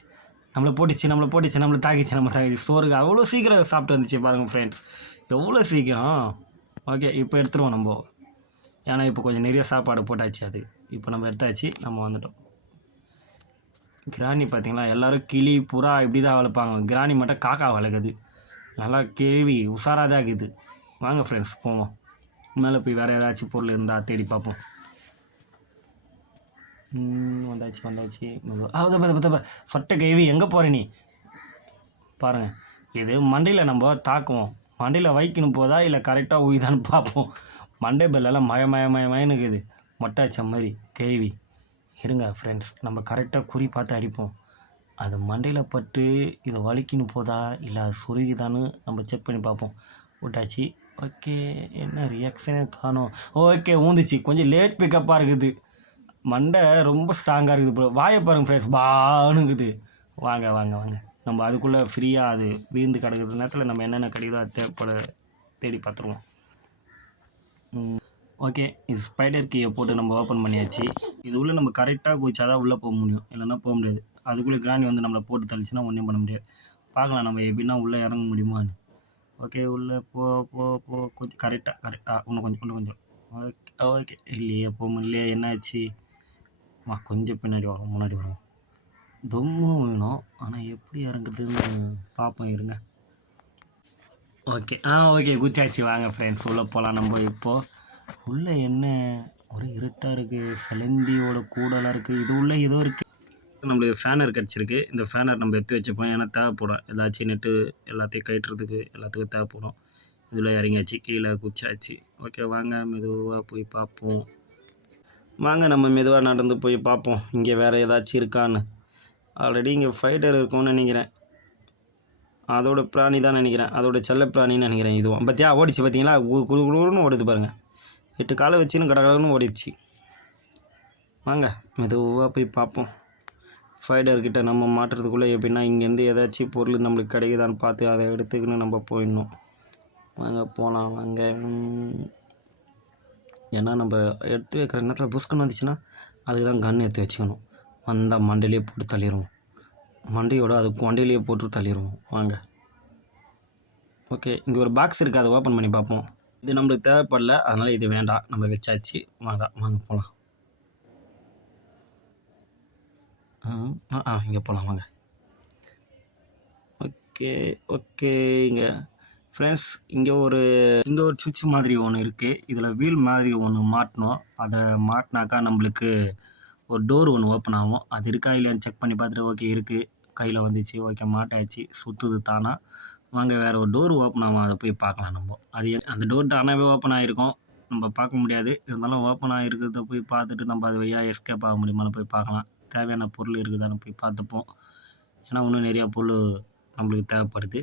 நம்மளை போட்டுச்சு. நம்மளை தாக்கிச்சு. சோறுக்கு அவ்வளோ சீக்கிரம் சாப்பிட்டு வந்துச்சு பாருங்கள் ஃப்ரெண்ட்ஸ். எவ்வளோ சீக்கிரம். ஓகே இப்போ எடுத்துருவோம் நம்ம. ஏன்னா இப்போ கொஞ்சம் நிறைய சாப்பாடு போட்டாச்சு. அது இப்போ நம்ம எடுத்தாச்சு. நம்ம வந்துட்டோம். கிராணி பார்த்திங்களா எல்லோரும் கிளி புறா இப்படி தான் வளர்ப்பாங்க. கிராணி மட்டும் காக்கா வளர்க்குது. நல்லா கேள்வி உஷாராக தான் இருக்குது. வாங்க ஃப்ரெண்ட்ஸ் போவோம். மேலே போய் வேறு ஏதாச்சும் பொருள் இருந்தால் தேடி பார்ப்போம். வந்தாச்சு. சொட்டை கேள்வி எங்கே போகிற நீ? பாருங்கள் இது மண்டையில் நம்ம தாக்குவோம். மண்டையில் வைக்கணும் போதா இல்லை கரெக்டாக உயிதான்னு பார்ப்போம். மண்டை பெல்லெல்லாம் மயன்னு இருக்குது. மொட்டாச்ச மாதிரி கேள்வி. இருங்க ஃப்ரெண்ட்ஸ் நம்ம கரெக்டாக குறி பார்த்து அடிப்போம். அது மண்டையில் பட்டு இதை வலிக்கின்னு போதா இல்லை அது சொருகிதான்னு நம்ம செக் பண்ணி பார்ப்போம். விட்டாச்சு. ஓகே என்ன ரியாக்ஷனே காணும். ஓகே ஊந்துச்சு. கொஞ்சம் லேட் பிக்கப்பாக இருக்குது. மண்டை ரொம்ப ஸ்ட்ராங்காக இருக்குது போல. வாயை பாருங்க ஃப்ரெண்ட்ஸ் பானுங்குது. வாங்க நம்ம அதுக்குள்ளே ஃப்ரீயாக அது வீழ்ந்து கிடக்குற நேரத்தில் நம்ம என்னென்ன கிடைக்குதோ அது தேவைப்பட தேடி பார்த்துருவோம். ஓகே இது ஸ்பைடர் கீயை போட்டு நம்ம ஓப்பன் பண்ணியாச்சு. இது உள்ளே நம்ம கரெக்டாக குதிச்சாதான் உள்ளே போக முடியும். இல்லைன்னா போக முடியாது. அதுக்குள்ளே கிராணி வந்து நம்மளை போட்டு தள்ளிச்சுன்னா ஒன்றும் பண்ண முடியாது. பார்க்கலாம் நம்ம எப்படின்னா உள்ளே இறங்க முடியுமான்னு. ஓகே உள்ளே போ கொஞ்சம் கரெக்டாக இன்னும் கொஞ்சம். ஓகே இல்லையே போக முடியலையே என்னாச்சு? கொஞ்சம் பின்னாடி வரும் முன்னாடி வரும். தொம்மும் வேணும். ஆனால் எப்படி இறங்குறதுன்னு பார்ப்போம். இருங்க. ஓகே குச்சாச்சு. வாங்க ஃப்ரெண்ட்ஸ் உள்ளே போகலாம். நம்ம இப்போது உள்ளே என்ன ஒரு இருட்டாக இருக்குது. சிலந்தியோட கூடலாம் இருக்குது. இது உள்ளே ஏதோ இருக்குது. நம்மளுக்கு ஃபேனர் கிடச்சிருக்கு. இந்த ஃபேனர் நம்ம எடுத்து வச்சுப்போம். ஏன்னா தேவைப்படும். ஏதாச்சும் நெட்டு எல்லாத்தையும் கழட்டுறதுக்கு எல்லாத்துக்கும் தேவைப்படும். இதில் இறங்கியாச்சு, கீழே குச்சாச்சு. ஓகே, வாங்க மெதுவாக போய் பார்ப்போம். வாங்க நம்ம மெதுவாக நடந்து போய் பார்ப்போம் இங்கே வேறு ஏதாச்சும் இருக்கான்னு. ஆல்ரெடி இங்கே ஃபைட்டர் இருக்கும்னு நினைக்கிறேன். அதோட பிராணி தான் நினைக்கிறேன். அதோட செல்ல பிராணின்னு நினைக்கிறேன். இதுவும் பார்த்தியா ஓடிச்சு, பார்த்தீங்களா? குடு குடுன்னு ஓடுது பாருங்கள். 8 காலை வச்சுன்னு கடகடன்னு ஓடிடுச்சு. வாங்க மெதுவாக போய் பார்ப்போம். ஃபைட்டர்கிட்ட நம்ம மாட்டுறதுக்குள்ளே எப்படின்னா இங்கேருந்து ஏதாச்சும் பொருள் நம்மளுக்கு கிடைக்குதான்னு பார்த்து அதை எடுத்துக்கின்னு நம்ம போயிடணும். வாங்க போகலாம் வாங்க. ஏன்னா நம்ம எடுத்து வைக்கிற நேரத்தில் புஷ்கன்னு வந்துச்சுன்னா அதுக்கு தான் கன் எடுத்து வச்சுக்கணும். வந்தால் மண்டையிலேயே போட்டு தள்ளிடுவோம். மண்டையோட அதுக்கு மண்டையிலேயே போட்டு தள்ளிடுவோம். வாங்க. ஓகே, இங்கே ஒரு பாக்ஸ் இருக்குது, அதை ஓப்பன் பண்ணி பார்ப்போம். இது நம்மளுக்கு தேவைப்படல, அதனால் இது வேண்டாம், நம்ம வச்சாச்சு. வாங்க போகலாம். இங்கே போகலாம் வாங்க. ஓகே இங்கே ஃப்ரெண்ட்ஸ், இங்கே ஒரு சுவிட்ச் மாதிரி ஒன்று இருக்குது. இதில் வீல் மாதிரி ஒன்று மாட்டணும். அதை மாட்டினாக்கா நம்மளுக்கு ஒரு டோர் ஒன்று ஓப்பன் ஆகும். அது இருக்கா இல்லையான்னு செக் பண்ணி பார்த்துட்டு ஓகே இருக்குது, கையில் வந்துச்சு. ஓகே, மாட்டாச்சு, சுற்றுது தானா. வாங்க வேறு ஒரு டோர் ஓப்பன் ஆகும், அதை போய் பார்க்கலாம். நம்ம அது அந்த டோர் தானாகவே ஓப்பன் ஆகிருக்கும், நம்ம பார்க்க முடியாது. இருந்தாலும் ஓப்பன் ஆகிருக்கிறத போய் பார்த்துட்டு நம்ம அது வழியாக எஸ்கேப் ஆக முடியுமான்னு போய் பார்க்கலாம். தேவையான பொருள் இருக்குதான்னு போய் பார்த்துப்போம். ஏன்னா இன்னும் நிறையா பொருள் நம்மளுக்கு தேவைப்படுது.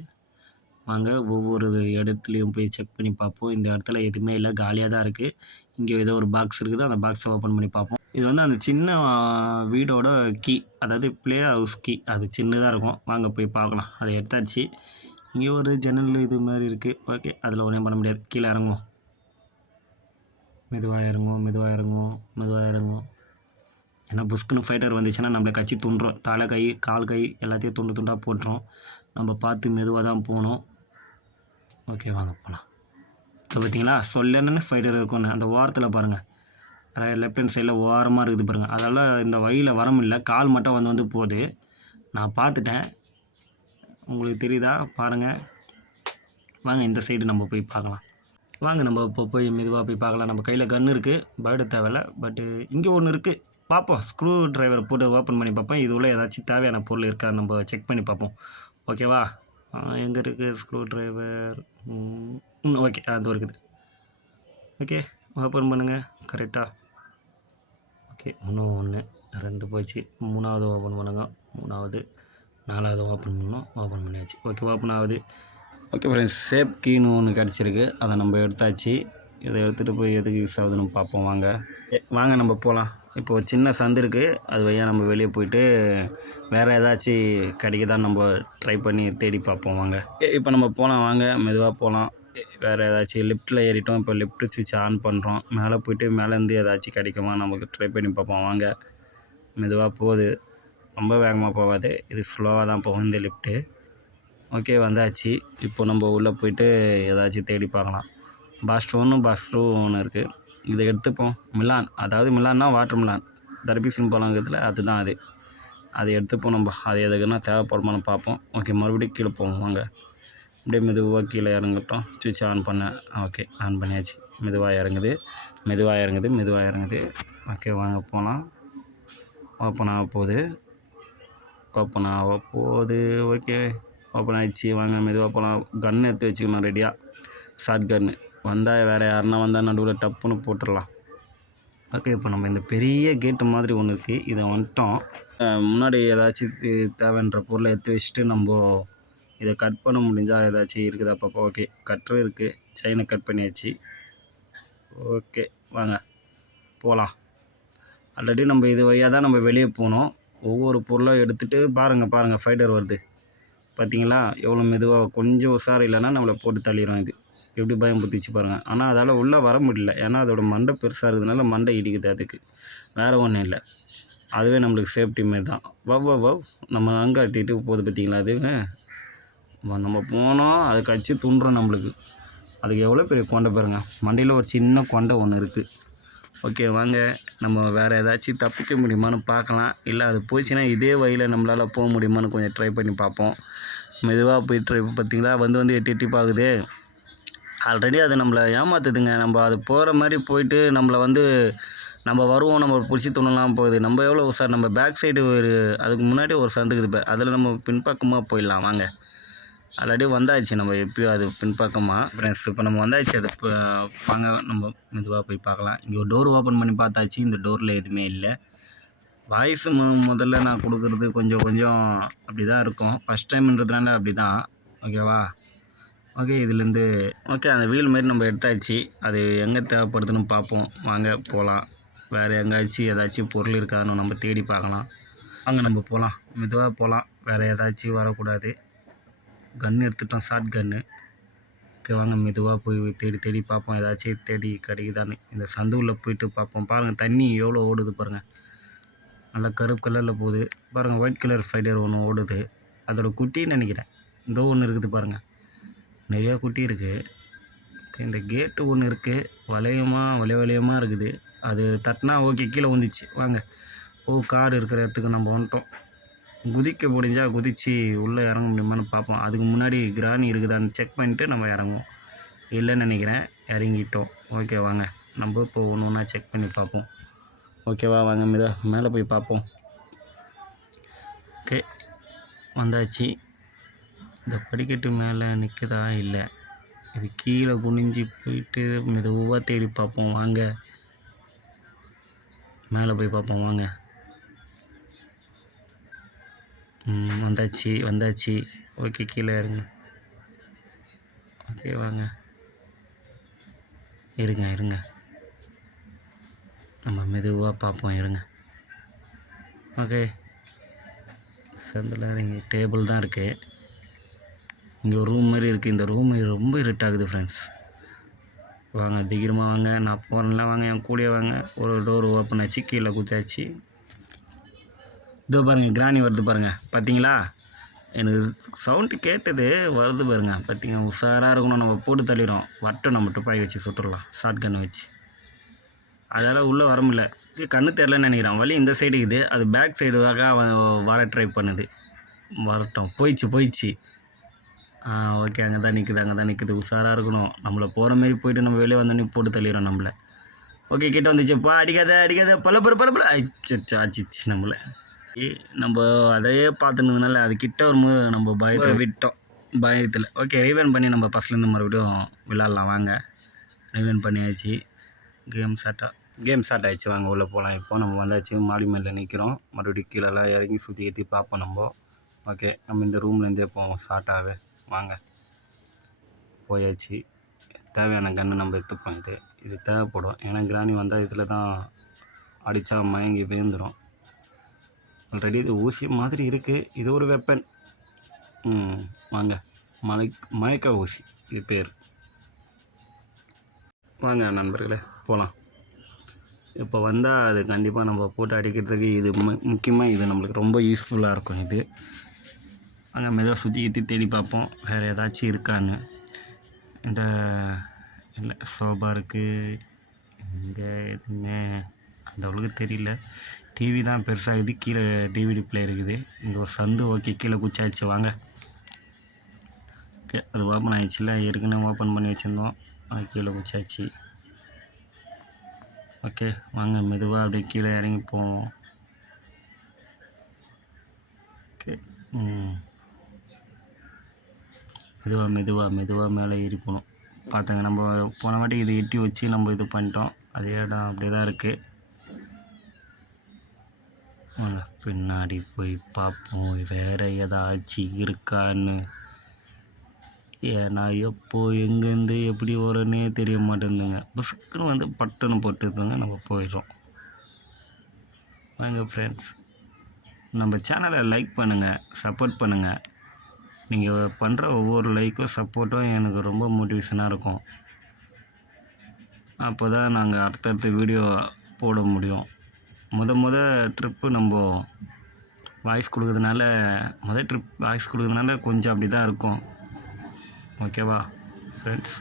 வாங்க ஒவ்வொரு இடத்துலையும் போய் செக் பண்ணி பார்ப்போம். இந்த இடத்துல எதுவுமே இல்லை, காலியாக தான் இருக்குது. இங்கே ஏதோ ஒரு பாக்ஸ் இருக்குது, அந்த பாக்ஸை ஓப்பன் பண்ணி பார்ப்போம். இது வந்து அந்த சின்ன வீடோட கீ, அதாவது ப்ளே ஹவுஸ் கீ. அது சின்னதாக இருக்கும். வாங்க போய் பார்க்கலாம். அதை எடுத்தாச்சு. இங்கே ஒரு ஜன்னல் இது மாதிரி இருக்குது. ஓகே, அதில் ஒன்றும் பண்ண முடியாது. கீழே இறங்கும். மெதுவாக இறங்கும். ஏன்னா புஷ்குன்னு ஃபைட்டர் வந்துச்சுன்னா நம்மளை கட்சி துண்டுறோம். தலை கை கால் கை எல்லாத்தையும் துண்டாக போட்டுரும். நம்ம பார்த்து மெதுவாக தான் போகணும். ஓகே, வாங்க போகலாம். இப்போ பார்த்தீங்களா சொல்லணுன்னு ஃபைட்டர் இருக்கும்னு அந்த ஓரத்தில் பாருங்கள், லெஃப்ட் ஹேண்ட் சைடில் ஓரமாக இருக்குது பாருங்கள். அதெல்லாம் இந்த வழியில் வர முடியல, கால் மட்டும் வந்து போகுது. நான் பார்த்துட்டேன், உங்களுக்கு தெரியுதா பாருங்கள். வாங்க இந்த சைடு நம்ம போய் பார்க்கலாம். வாங்க நம்ம இப்போ போய் மெதுவாக போய் பார்க்கலாம். நம்ம கையில் கன்று இருக்குது, பயப்பட தேவையில்லை. பட்டு இங்கே ஒன்று இருக்குது, பார்ப்போம். ஸ்க்ரூ ட்ரைவர் போட்டு ஓப்பன் பண்ணி பார்ப்போம். இது உள்ள ஏதாச்சும் தேவையான பொருள் இருக்கான்னு நம்ம செக் பண்ணி பார்ப்போம். ஓகேவா? எங்கே இருக்குது ஸ்க்ரூ ட்ரைவர்? ஓகே, அது இருக்குது. ஓகே, ஓப்பன் பண்ணுங்கள் கரெக்டாக. ஓகே, இன்னும் 1 2 போச்சு. 3வது ஓப்பன் பண்ணுங்க. 3வது 4வது ஓப்பன் பண்ணணும். ஓப்பன் பண்ணியாச்சு. ஓகே, ஓப்பன் ஆகுது. ஓகே ஃப்ரெண்ட்ஸ், சேஃப் கீன்னு ஒன்று கிடச்சிருக்கு, அதை நம்ம எடுத்தாச்சு. இதை எடுத்துகிட்டு போய் எதுக்கு யூஸ் ஆகுதுன்னு பார்ப்போம். வாங்க நம்ம போகலாம். இப்போ ஒரு சின்ன சந்து இருக்குது, அது வழியாக நம்ம வெளியே போயிட்டு வேறு ஏதாச்சும் கிடைக்குதான்னு நம்ம ட்ரை பண்ணி தேடி பார்ப்போம். வாங்க இப்போ நம்ம போகலாம். வாங்க மெதுவாக போகலாம். வேறு ஏதாச்சும் லிஃப்ட்டில் ஏறிட்டோம். இப்போ லிஃப்ட் சுவிட்ச் ஆன் பண்ணுறோம். மேலே போய்ட்டு மேலேருந்து ஏதாச்சும் கிடைக்குமா நமக்கு ட்ரை பண்ணி பார்ப்போம். வாங்க மெதுவாக போகுது, ரொம்ப வேகமாக போகாது, இது ஸ்லோவாக தான் போகும் இந்த லிஃப்ட்டு. ஓகே, வந்தாச்சு. இப்போ நம்ம உள்ளே போய்ட்டு ஏதாச்சும் தேடி பார்க்கலாம். பாஸ்டர் 1 பாஸ்டர் 2 ஒன்று இருக்குது, இதை எடுத்துப்போம். மிலான், அதாவது மிலான்னா வாட்டர் மிலான், தர்பீசன் பழங்கிறதுல அதுதான் அது. அதை எடுத்துப்போம். நம்ம அது எதுக்குன்னா தேவைப்படுமான்னு பார்ப்போம். ஓகே, மறுபடியும் கீழே போவோம். வாங்க அப்படியே மெதுவாக கீழே இறங்கட்டும். சுவிட்ச் ஆன் பண்ண. ஓகே, ஆன் பண்ணியாச்சு. மெதுவாக இறங்குது. ஓகே, வாங்க போகலாம். ஓப்பன் ஆக போகுது. ஓகே, ஓப்பன் ஆகிடுச்சு. வாங்க மெதுவாக போகலாம். கன்று எடுத்து வச்சுக்கணும் ரெடியாக, ஷார்ட் கன்று. வந்தால் வேறு யாருன்னா வந்தால் நடுவில் டப்புன்னு போட்டுடலாம். ஓகே, இப்போ நம்ம இந்த பெரிய கேட்டு மாதிரி ஒன்று இருக்குது, இதை வந்துட்டோம். முன்னாடி ஏதாச்சும் தேவைன்ற பொருளை எடுத்து வச்சுட்டு நம்ம இதை கட் பண்ண முடிஞ்சால் ஏதாச்சும் இருக்குதா பாப்பா. ஓகே, கட்ரு இருக்குது, செயினை கட் பண்ணியாச்சு. ஓகே, வாங்க போகலாம். ஆல்ரெடி நம்ம இது வழியாக தான் நம்ம வெளியே போனோம். ஒவ்வொரு பொருளாக எடுத்துகிட்டு பாருங்கள் ஃபைட்டர் வருது பார்த்தீங்களா? எவ்வளோ மெதுவாக, கொஞ்சம் உஷார் இல்லைன்னா நம்மளை போட்டு தள்ளிடும். இது எப்படி பயம் புத்திச்சு பாருங்கள். ஆனால் அதால் உள்ளே வர முடியல, ஏன்னா அதோட மண்டை பெருசாக இருக்கிறதுனால மண்டை இடிக்குது. அதுக்கு வேறு ஒன்றும் இல்லை, அதுவே நம்மளுக்கு சேஃப்டி மாரி தான். வவ் நம்ம அங்கே கட்டிட்டு போகுது பார்த்தீங்களா? அது நம்ம போனோம், அதை கட்சி துண்டுறோம் நம்மளுக்கு. அதுக்கு எவ்வளோ பெரிய கொண்டை பாருங்கள், மண்டையில் ஒரு சின்ன கொண்டை ஒன்று இருக்குது. ஓகே, வாங்க நம்ம வேறு ஏதாச்சும் தப்பிக்க முடியுமான்னு பார்க்கலாம். இல்லை அது போச்சுன்னா இதே வழியில் நம்மளால் போக முடியுமான்னு கொஞ்சம் ட்ரை பண்ணி பார்ப்போம். மெதுவாக போய் ட்ரை பார்த்தீங்களா, வந்து எட்டி பார்க்குது. ஆல்ரெடி அது நம்மளை ஏமாற்றுதுங்க. நம்ம அது போகிற மாதிரி போயிட்டு நம்மளை நம்ம வருவோம், நம்ம பிடிச்சி துணலாம் போகுது. நம்ம எவ்வளோ உஷார், நம்ம பேக் சைடு அதுக்கு முன்னாடி ஒரு சந்துக்குது இப்போ, அதில் நம்ம பின்பக்கமாக போயிடலாம் வாங்க. ஆல்ரெடி வந்தாச்சு நம்ம எப்பயோ அது பின்பக்கமாக. ஃப்ரெண்ட்ஸ் இப்போ நம்ம வந்தாச்சு, அது இப்போ வாங்க நம்ம மெதுவாக போய் பார்க்கலாம். இங்கே ஒரு டோர் ஓப்பன் பண்ணி பார்த்தாச்சு, இந்த டோரில் எதுவுமே இல்லை. வாய்ஸு முதல்ல நான் கொடுக்குறது கொஞ்சம் அப்படி தான் இருக்கும், ஃபஸ்ட் டைம்ன்றதுனால அப்படி தான். ஓகேவா? ஓகே, இதுலேருந்து ஓகே அந்த வீல் மாரி நம்ம எடுத்தாச்சு. அது எங்கே தேவைப்படுதுன்னு பார்ப்போம், வாங்க போகலாம். வேறு எங்கேயாச்சும் ஏதாச்சும் பொருள் இருக்காதுன்னு நம்ம தேடி பார்க்கலாம். அங்கே நம்ம போகலாம், மெதுவாக போகலாம். வேறு ஏதாச்சும் வரக்கூடாது. கன்று எடுத்துட்டோம், ஷார்ட் கன்று. ஓகே வாங்க மெதுவாக போய் தேடி பார்ப்போம், ஏதாச்சும் தேடி கிடைக்குதான்னு. இந்த சந்துவில் போயிட்டு பார்ப்போம். பாருங்கள் தண்ணி எவ்வளோ ஓடுது பாருங்கள், நல்லா கருப்பு கலரில் போகுது பாருங்கள். ஒயிட் கலர் ஃபைடர் ஒன்று ஓடுது, அதோட குட்டின்னு நினைக்கிறேன். இதோ ஒன்று இருக்குது பாருங்கள், நிறையா குட்டி இருக்குது. இந்த கேட்டு ஒன்று இருக்குது, வளையமாக இருக்குது. அது தட்டினா ஓகே கீழே வந்துச்சு. வாங்க, கார் இருக்கிற இடத்துக்கு நம்ம வந்துட்டோம். குதிக்க முடிஞ்சால் குதித்து உள்ளே இறங்க முடியுமான்னு பார்ப்போம். அதுக்கு முன்னாடி கிராணி இருக்குதான்னு செக் பண்ணிட்டு நம்ம இறங்குவோம். இல்லைன்னு நினைக்கிறேன், இறங்கிட்டோம். ஓகே வாங்க, நம்ம இப்போ ஒன்று ஒன்றா செக் பண்ணி பார்ப்போம். ஓகேவா? வாங்க மேலே போய் பார்ப்போம். ஓகே வந்தாச்சு. இந்த படிக்கட்டு மேலே நிற்குதா இல்லை, இது கீழே குனிஞ்சு போயிட்டு மெதுவாக தேடி பார்ப்போம். வாங்க மேலே போய் பார்ப்போம் வாங்க. வந்தாச்சு. ஓகே கீழே இருங்க. ஓகே வாங்க, இருங்க நம்ம மெதுவாக பார்ப்போம், இருங்க. ஓகே சந்தில் இங்கே டேபிள் தான் இருக்குது. இங்கே ஒரு ரூம் மாதிரி இருக்குது. இந்த ரூம் ரொம்ப இருட்டாகுது ஃப்ரெண்ட்ஸ். வாங்க சீக்கிரமாக வாங்க, நான் போகிறேன்ல, வாங்க என் கூடயே வாங்க. ஒரு டோர் ஓப்பன் ஆச்சு, கீழே குத்தாச்சு. இதோ பாருங்கள் கிராணி வருது பாருங்கள், பார்த்தீங்களா? எனக்கு சவுண்டு கேட்டது வருது பாருங்கள், பார்த்தீங்க. உஷாராக இருக்கணும், நம்ம போட்டு தள்ளிடும். வட்டம் நம்ம துப்பாக்கி வச்சு சுட்டுடலாம், ஷார்ட் கன்று வச்சு. அதனால் உள்ளே வர முடியல, இது கண்ணு தெரிலன்னு நினைக்கிறான். வழி இந்த சைடு இருக்குது, அது பேக் சைடுவாக அவன் வர ட்ரை பண்ணுது. வரட்டும், போயிடுச்சு. ஓகே அங்கே தான் நிற்குது. உஷாராக இருக்கணும், நம்மளை போகிற மாரி போயிட்டு நம்ம வெளியே வந்தோடனே போட்டு தள்ளிடுறோம் நம்மளை. ஓகே கிட்ட வந்துச்சுப்பா, அடிக்காத பல ஆச்சிச்சு நம்மளை. நம்ம அதையே பார்த்துனதுனால அது கிட்ட வரும்போது நம்ம பயத்தை விட்டோம், பயத்தில். ஓகே ரீவைன் பண்ணி நம்ம ஃபஸ்ட்லேருந்து மறுபடியும் விளாட்லாம் வாங்க. ரீவைன் பண்ணியாச்சு, கேம் ஸ்டார்ட் ஆகிடுச்சு. வாங்க உள்ளே போகலாம். இப்போ நம்ம வந்தாச்சு, மாடி மேலே நிற்கிறோம். மறுபடியும் கீழெல்லாம் இறங்கி சுற்றி பார்ப்போம் நம்ம. ஓகே நம்ம இந்த ரூம்லேருந்தே போவோம் ஸ்டார்ட்டாகவே. வாங்க போயாச்சு. தேவையான கன்று நம்ம எடுத்துப்போம். இது தேவைப்படும், ஏன்னா கிராணி வந்தால் இதில் தான் அடித்தா மயங்கி விழுந்துடும். ஆல்ரெடி இது ஊசி மாதிரி இருக்குது, இது ஒரு வெப்பன். வாங்க, மயக்க ஊசி இது பேர். வாங்க நண்பர்களே போகலாம். இப்போ வந்தால் அது கண்டிப்பாக நம்ம போட்டு அடிக்கிறதுக்கு இது முக்கியமாக இது நம்மளுக்கு ரொம்ப யூஸ்ஃபுல்லாக இருக்கும். இது அங்கே மெதுவாக சுற்றி தேடி பார்ப்போம், வேறு ஏதாச்சும் இருக்கான்னு. இந்த இல்லை சோபா இருக்குது, இங்கே எதுவுமே அந்த அளவுக்கு தெரியல. டிவி தான் பெருசாகுது, கீழே டிவிடி பிளேயர் இருக்குது. இங்கே ஒரு சந்து. ஓகே கீழே குச்சாச்சு. வாங்க. ஓகே அது ஓப்பன் ஆகிடுச்சுல, ஏற்கனவே ஓப்பன் பண்ணி வச்சுருந்தோம், அது கீழே குச்சாச்சு. ஓகே வாங்க மெதுவாக அப்படியே கீழே இறங்கி போவோம். ஓகே மெதுவாக மேலே ஏறி போகணும். பார்த்தாங்க நம்ம போன வாட்டி இதை எட்டி வச்சு நம்ம இது பண்ணிட்டோம், அதே இடம் அப்படியே தான் இருக்குது. பின்னாடி போய் பார்ப்போம் வேறு ஏதாச்சும் இருக்கான்னு. ஏன்னா எப்போ எங்கேருந்து எப்படி வரனே தெரிய மாட்டேங்குதுங்க. புஸ்க்குன்னு வந்து பட்டன்னு போட்டுருந்தாங்க, நம்ம போயிடுறோம். வாங்க ஃப்ரெண்ட்ஸ், நம்ம சேனலை லைக் பண்ணுங்கள், சப்போர்ட் பண்ணுங்கள். நீங்கள் பண்ணுற ஒவ்வொரு லைக்கும் சப்போர்ட்டும் எனக்கு ரொம்ப மோட்டிவேஷனாக இருக்கும். அப்போ தான் நாங்கள் அடுத்தடுத்த வீடியோ போட முடியும். முத ட்ரிப்பு நம்ம வாய்ஸ் கொடுக்குறதுனால கொஞ்சம் அப்படி தான் இருக்கும். ஓகேவா ஃப்ரெண்ட்ஸ்,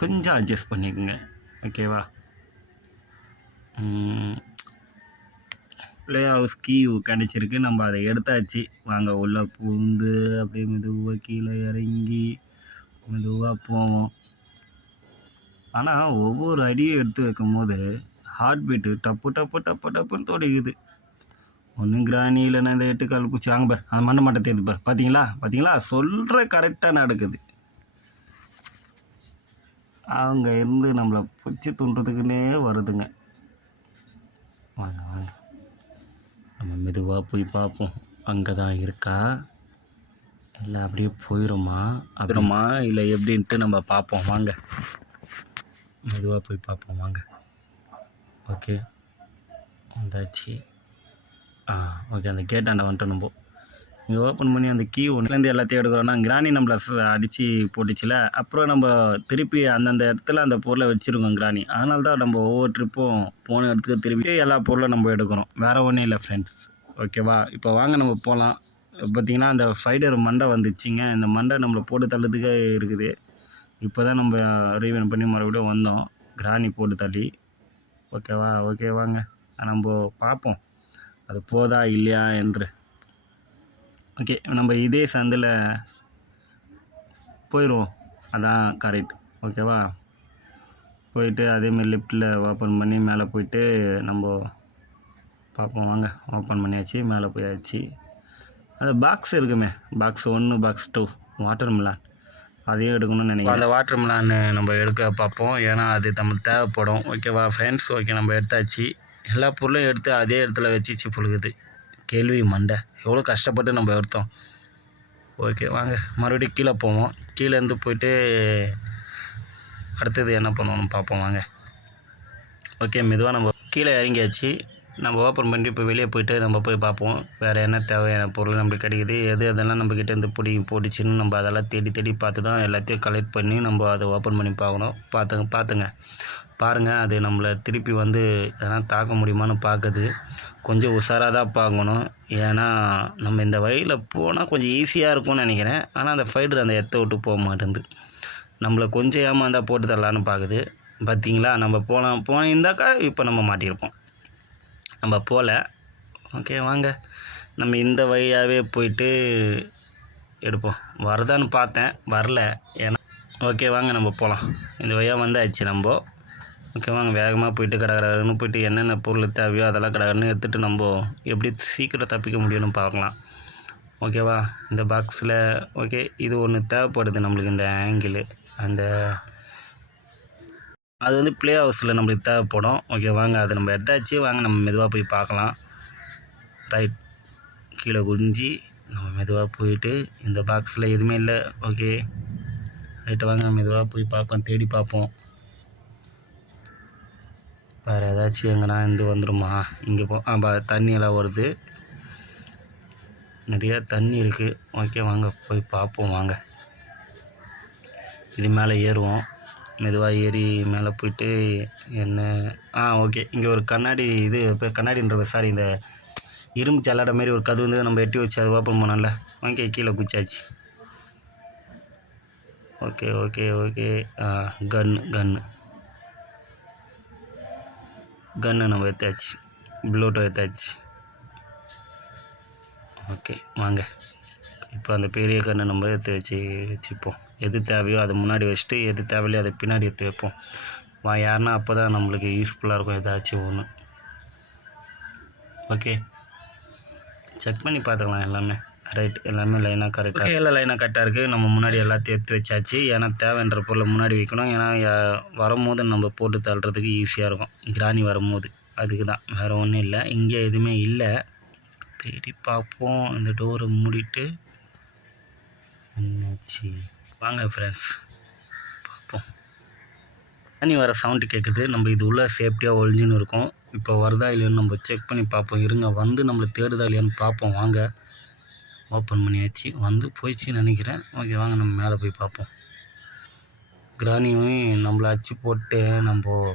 கொஞ்சம் அட்ஜஸ்ட் பண்ணிக்கோங்க. ஓகேவா? ப்ளே ஹவுஸ் கீ கிடச்சிருக்கு, நம்ம அதை எடுத்தாச்சு. வாங்க உள்ளே பூந்து அப்படியே மெதுவாக கீழே இறங்கி மெதுவாக போவோம். ஆனால் ஒவ்வொரு அடியும் எடுத்து வைக்கும் போது ஹார்ட் பீட்டு டப்பு டப்பு டப்பு டப்புன்னு துடிக்குது. ஒன்றும் கிராணி இல்லைன்னா இந்த 8 கால் பூச்சி வாங்க பார், அந்த மண்ணை மட்டும் தேர்ந்து பார். பார்த்தீங்களா சொல்கிற கரெக்டாக நடக்குது. அவங்க இருந்து நம்மளை பிடிச்சி துண்டுறதுக்குன்னே வருதுங்க. வாங்க நம்ம மெதுவாக போய் பார்ப்போம். அங்கே தான் இருக்கா இல்லை அப்படியே போயிடுமா இல்லை எப்படின்ட்டு நம்ம பார்ப்போம். வாங்க மெதுவாக போய் பார்ப்போம். வாங்க. ஓகே வந்தாச்சு. ஓகே அந்த கேட்டாண்ட வந்துட்டு நம்ம இங்கே ஓப்பன் பண்ணி அந்த கீ ஒன்றுலேருந்து எல்லாத்தையும் எடுக்கிறோன்னா கிராணி நம்மளை அடித்து போட்டுச்சுல. அப்புறம் நம்ம திருப்பி அந்தந்த இடத்துல அந்த பொருளை வச்சுருக்கோம் கிராணி. அதனால தான் நம்ம ஒவ்வொரு ட்ரிப்பும் போன இடத்துக்கு திருப்பி எல்லா பொருளும் நம்ம எடுக்கிறோம். வேறு ஒன்றும் இல்லை ஃப்ரெண்ட்ஸ். ஓகேவா, இப்போ வாங்க நம்ம போகலாம். பார்த்திங்கன்னா அந்த ஃபைடர் மண்டை வந்துச்சுங்க. இந்த மண்டை நம்மளை போட்டு தள்ளதுக்கே இருக்குது. இப்போ தான் நம்ம ரீவன் பண்ணி மறுபடியும் வந்தோம் கிராணி போட்டு தள்ளி. ஓகேவா, ஓகே வாங்க நம்ம பார்ப்போம் அது போதா இல்லையா என்று. ஓகே நம்ம இதே சந்தில் போயிடுவோம், அதான் கரெக்ட். ஓகேவா, போயிட்டு அதேமாதிரி லெஃப்ட்டில் ஓப்பன் பண்ணி மேலே போயிட்டு நம்ம பார்ப்போம். வாங்க ஓப்பன் பண்ணியாச்சு, மேலே போயாச்சு. அது பாக்ஸ் இருக்குமே, பாக்ஸ் 1 பாக்ஸ் 2 வாட்டர் மிலான் அதையும் எடுக்கணும்னு நினைக்கிறேன். அந்த வாட்டர் மிலான் நம்ம எடுக்க பார்ப்போம், ஏன்னா அது நம்மளுக்கு தேவைப்படும். ஓகேவா ஃப்ரெண்ட்ஸ், ஓகே நம்ம எடுத்தாச்சு. எல்லா பொருளும் எடுத்து அதே இடத்துல வச்சிச்சு பொழுகுது. கேள்வி மண்டை எவ்வளோ கஷ்டப்பட்டு நம்ம எடுத்தோம். ஓகே வாங்க மறுபடியும் கீழே போவோம். கீழேருந்து போயிட்டு அடுத்தது என்ன பண்ணுவோம்னு பார்ப்போம். வாங்க. ஓகே மெதுவாக நம்ம கீழே இறங்கியாச்சு. நம்ம ஓப்பன் பண்ணிட்டு இப்போ வெளியே போயிட்டு நம்ம போய் பார்ப்போம் வேறு என்ன தேவையான பொருள் நம்மளுக்கு கிடைக்குது, அதெல்லாம் நம்மக்கிட்ட இருந்து போட்டுச்சுன்னு நம்ம அதெல்லாம் தேடி பார்த்து தான் எல்லாத்தையும் கலெக்ட் பண்ணி நம்ம அதை ஓப்பன் பண்ணி பார்க்கணும். பார்த்துங்க பாருங்கள், அது நம்மளை திருப்பி வந்து எதனா தாக்க முடியுமான்னு பார்க்குது. கொஞ்சம் உஷாராக தான் பார்க்கணும், ஏன்னா நம்ம இந்த வழியில் போனால் கொஞ்சம் ஈஸியாக இருக்கும்னு நினைக்கிறேன். ஆனால் அந்த ஃபைடர் அந்த இடத்த விட்டு போக மாட்டேங்குது. நம்மளை கொஞ்சம் ஏமாந்தா போட்டு தரலான்னு பார்க்குது. பார்த்திங்களா, நம்ம போனிருந்தாக்கா இப்போ நம்ம மாட்டியிருப்போம். நம்ம போகல. ஓகே வாங்க நம்ம இந்த வழியாகவே போயிட்டு எடுப்போம். வருதான்னு பார்த்தேன், வரல. ஏன்னா ஓகே வாங்க நம்ம போகலாம். இந்த வழியாக வந்தாச்சு நம்ம. ஓகே வாங்க வேகமாக போயிட்டு கடகடன்னு போயிட்டு என்னென்ன பொருள் தேவையோ அதெல்லாம் கடகடன்னு எடுத்துகிட்டு நம்ம எப்படி சீக்கிரம் தப்பிக்க முடியும்னு பார்க்கலாம். ஓகேவா, இந்த பாக்ஸில் ஓகே இது ஒன்று தேவைப்படுது நம்மளுக்கு. இந்த ஆங்கிள் அந்த அது வந்து ப்ளே ஹவுஸில் நம்மளுக்கு தேவைப்படும். ஓகே வாங்க அதை நம்ம எடுத்தாச்சு. வாங்க நம்ம மெதுவாக போய் பார்க்கலாம். ரைட், கீழே குனிஞ்சி நம்ம மெதுவாக போயிட்டு இந்த பாக்ஸில் எதுவுமே இல்லை. ஓகே ரைட்டு வாங்க மெதுவாக போய் பார்ப்போம், தேடி பார்ப்போம். வேறு ஏதாச்சும் எங்கன்னா இருந்து வந்துடுமா? இங்கே தண்ணியெல்லாம் வருது, நிறையா தண்ணி இருக்குது. ஓகே வாங்க போய் பார்ப்போம். வாங்க இது மேலே ஏறுவோம். மெதுவாக ஏறி மேலே போயிட்டு என்ன ஓகே இங்கே ஒரு கண்ணாடி இது இப்போ கண்ணாடின்ற சாரி இந்த இரும்பு ஜல்லாட மாரி ஒரு கதவு வந்து நம்ம எட்டி வச்சு அதை ஓப்பன் பண்ணோம்ல. ஓகே கீழே குச்சாச்சு. ஓகே ஓகே ஓகே கன்னு நம்ம எடுத்தாச்சு, ப்ளூட்டோ எடுத்தாச்சு. ஓகே வாங்க இப்போ அந்த பெரிய கன்னை நம்ம எடுத்து வச்சுப்போம். எது தேவையோ அதை முன்னாடி வச்சுட்டு எது தேவையில்லையோ அதை பின்னாடி எடுத்து வைப்போம். யாருன்னா அப்போ தான் நம்மளுக்கு யூஸ்ஃபுல்லாக இருக்கும் ஏதாச்சும் ஒன்று. ஓகே செக் பண்ணி பார்த்துக்கலாம் எல்லாமே. ரைட் எல்லாமே லைனாக கரெக்டாக எல்லாம் லைனாக கரெக்டாக இருக்குது. நம்ம முன்னாடி எல்லாத்தையும் எடுத்து வச்சாச்சு, ஏன்னா தேவைன்ற பொருளை முன்னாடி வைக்கணும். ஏன்னா வரும்போது நம்ம போட்டு தள்ளுறதுக்கு ஈஸியாக இருக்கும் கிராணி வரும்போது. அதுக்கு தான், வேறு ஒன்றும் இல்லை. இங்கே எதுவுமே இல்லை. தேடி பார்ப்போம். இந்த டோரை மூடிட்டு என்னாச்சு வாங்க ஃப்ரெண்ட்ஸ் பார்ப்போம். கிராணி வர சவுண்டு கேட்குது. நம்ம இது உள்ள சேஃப்டியாக ஒழிஞ்சுன்னு இருக்கும். இப்போ வருதா இல்லையான்னு நம்ம செக் பண்ணி பார்ப்போம். இருங்க வந்து நம்மளை தேடுதா இல்லையான்னு பார்ப்போம். வாங்க ஓப்பன் பண்ணியாச்சு, வந்து போயிடுச்சின்னு நினைக்கிறேன். ஓகே வாங்க நம்ம மேலே போய் பார்ப்போம். கிராணியும் நம்மளை அச்சு போட்டு நம்ம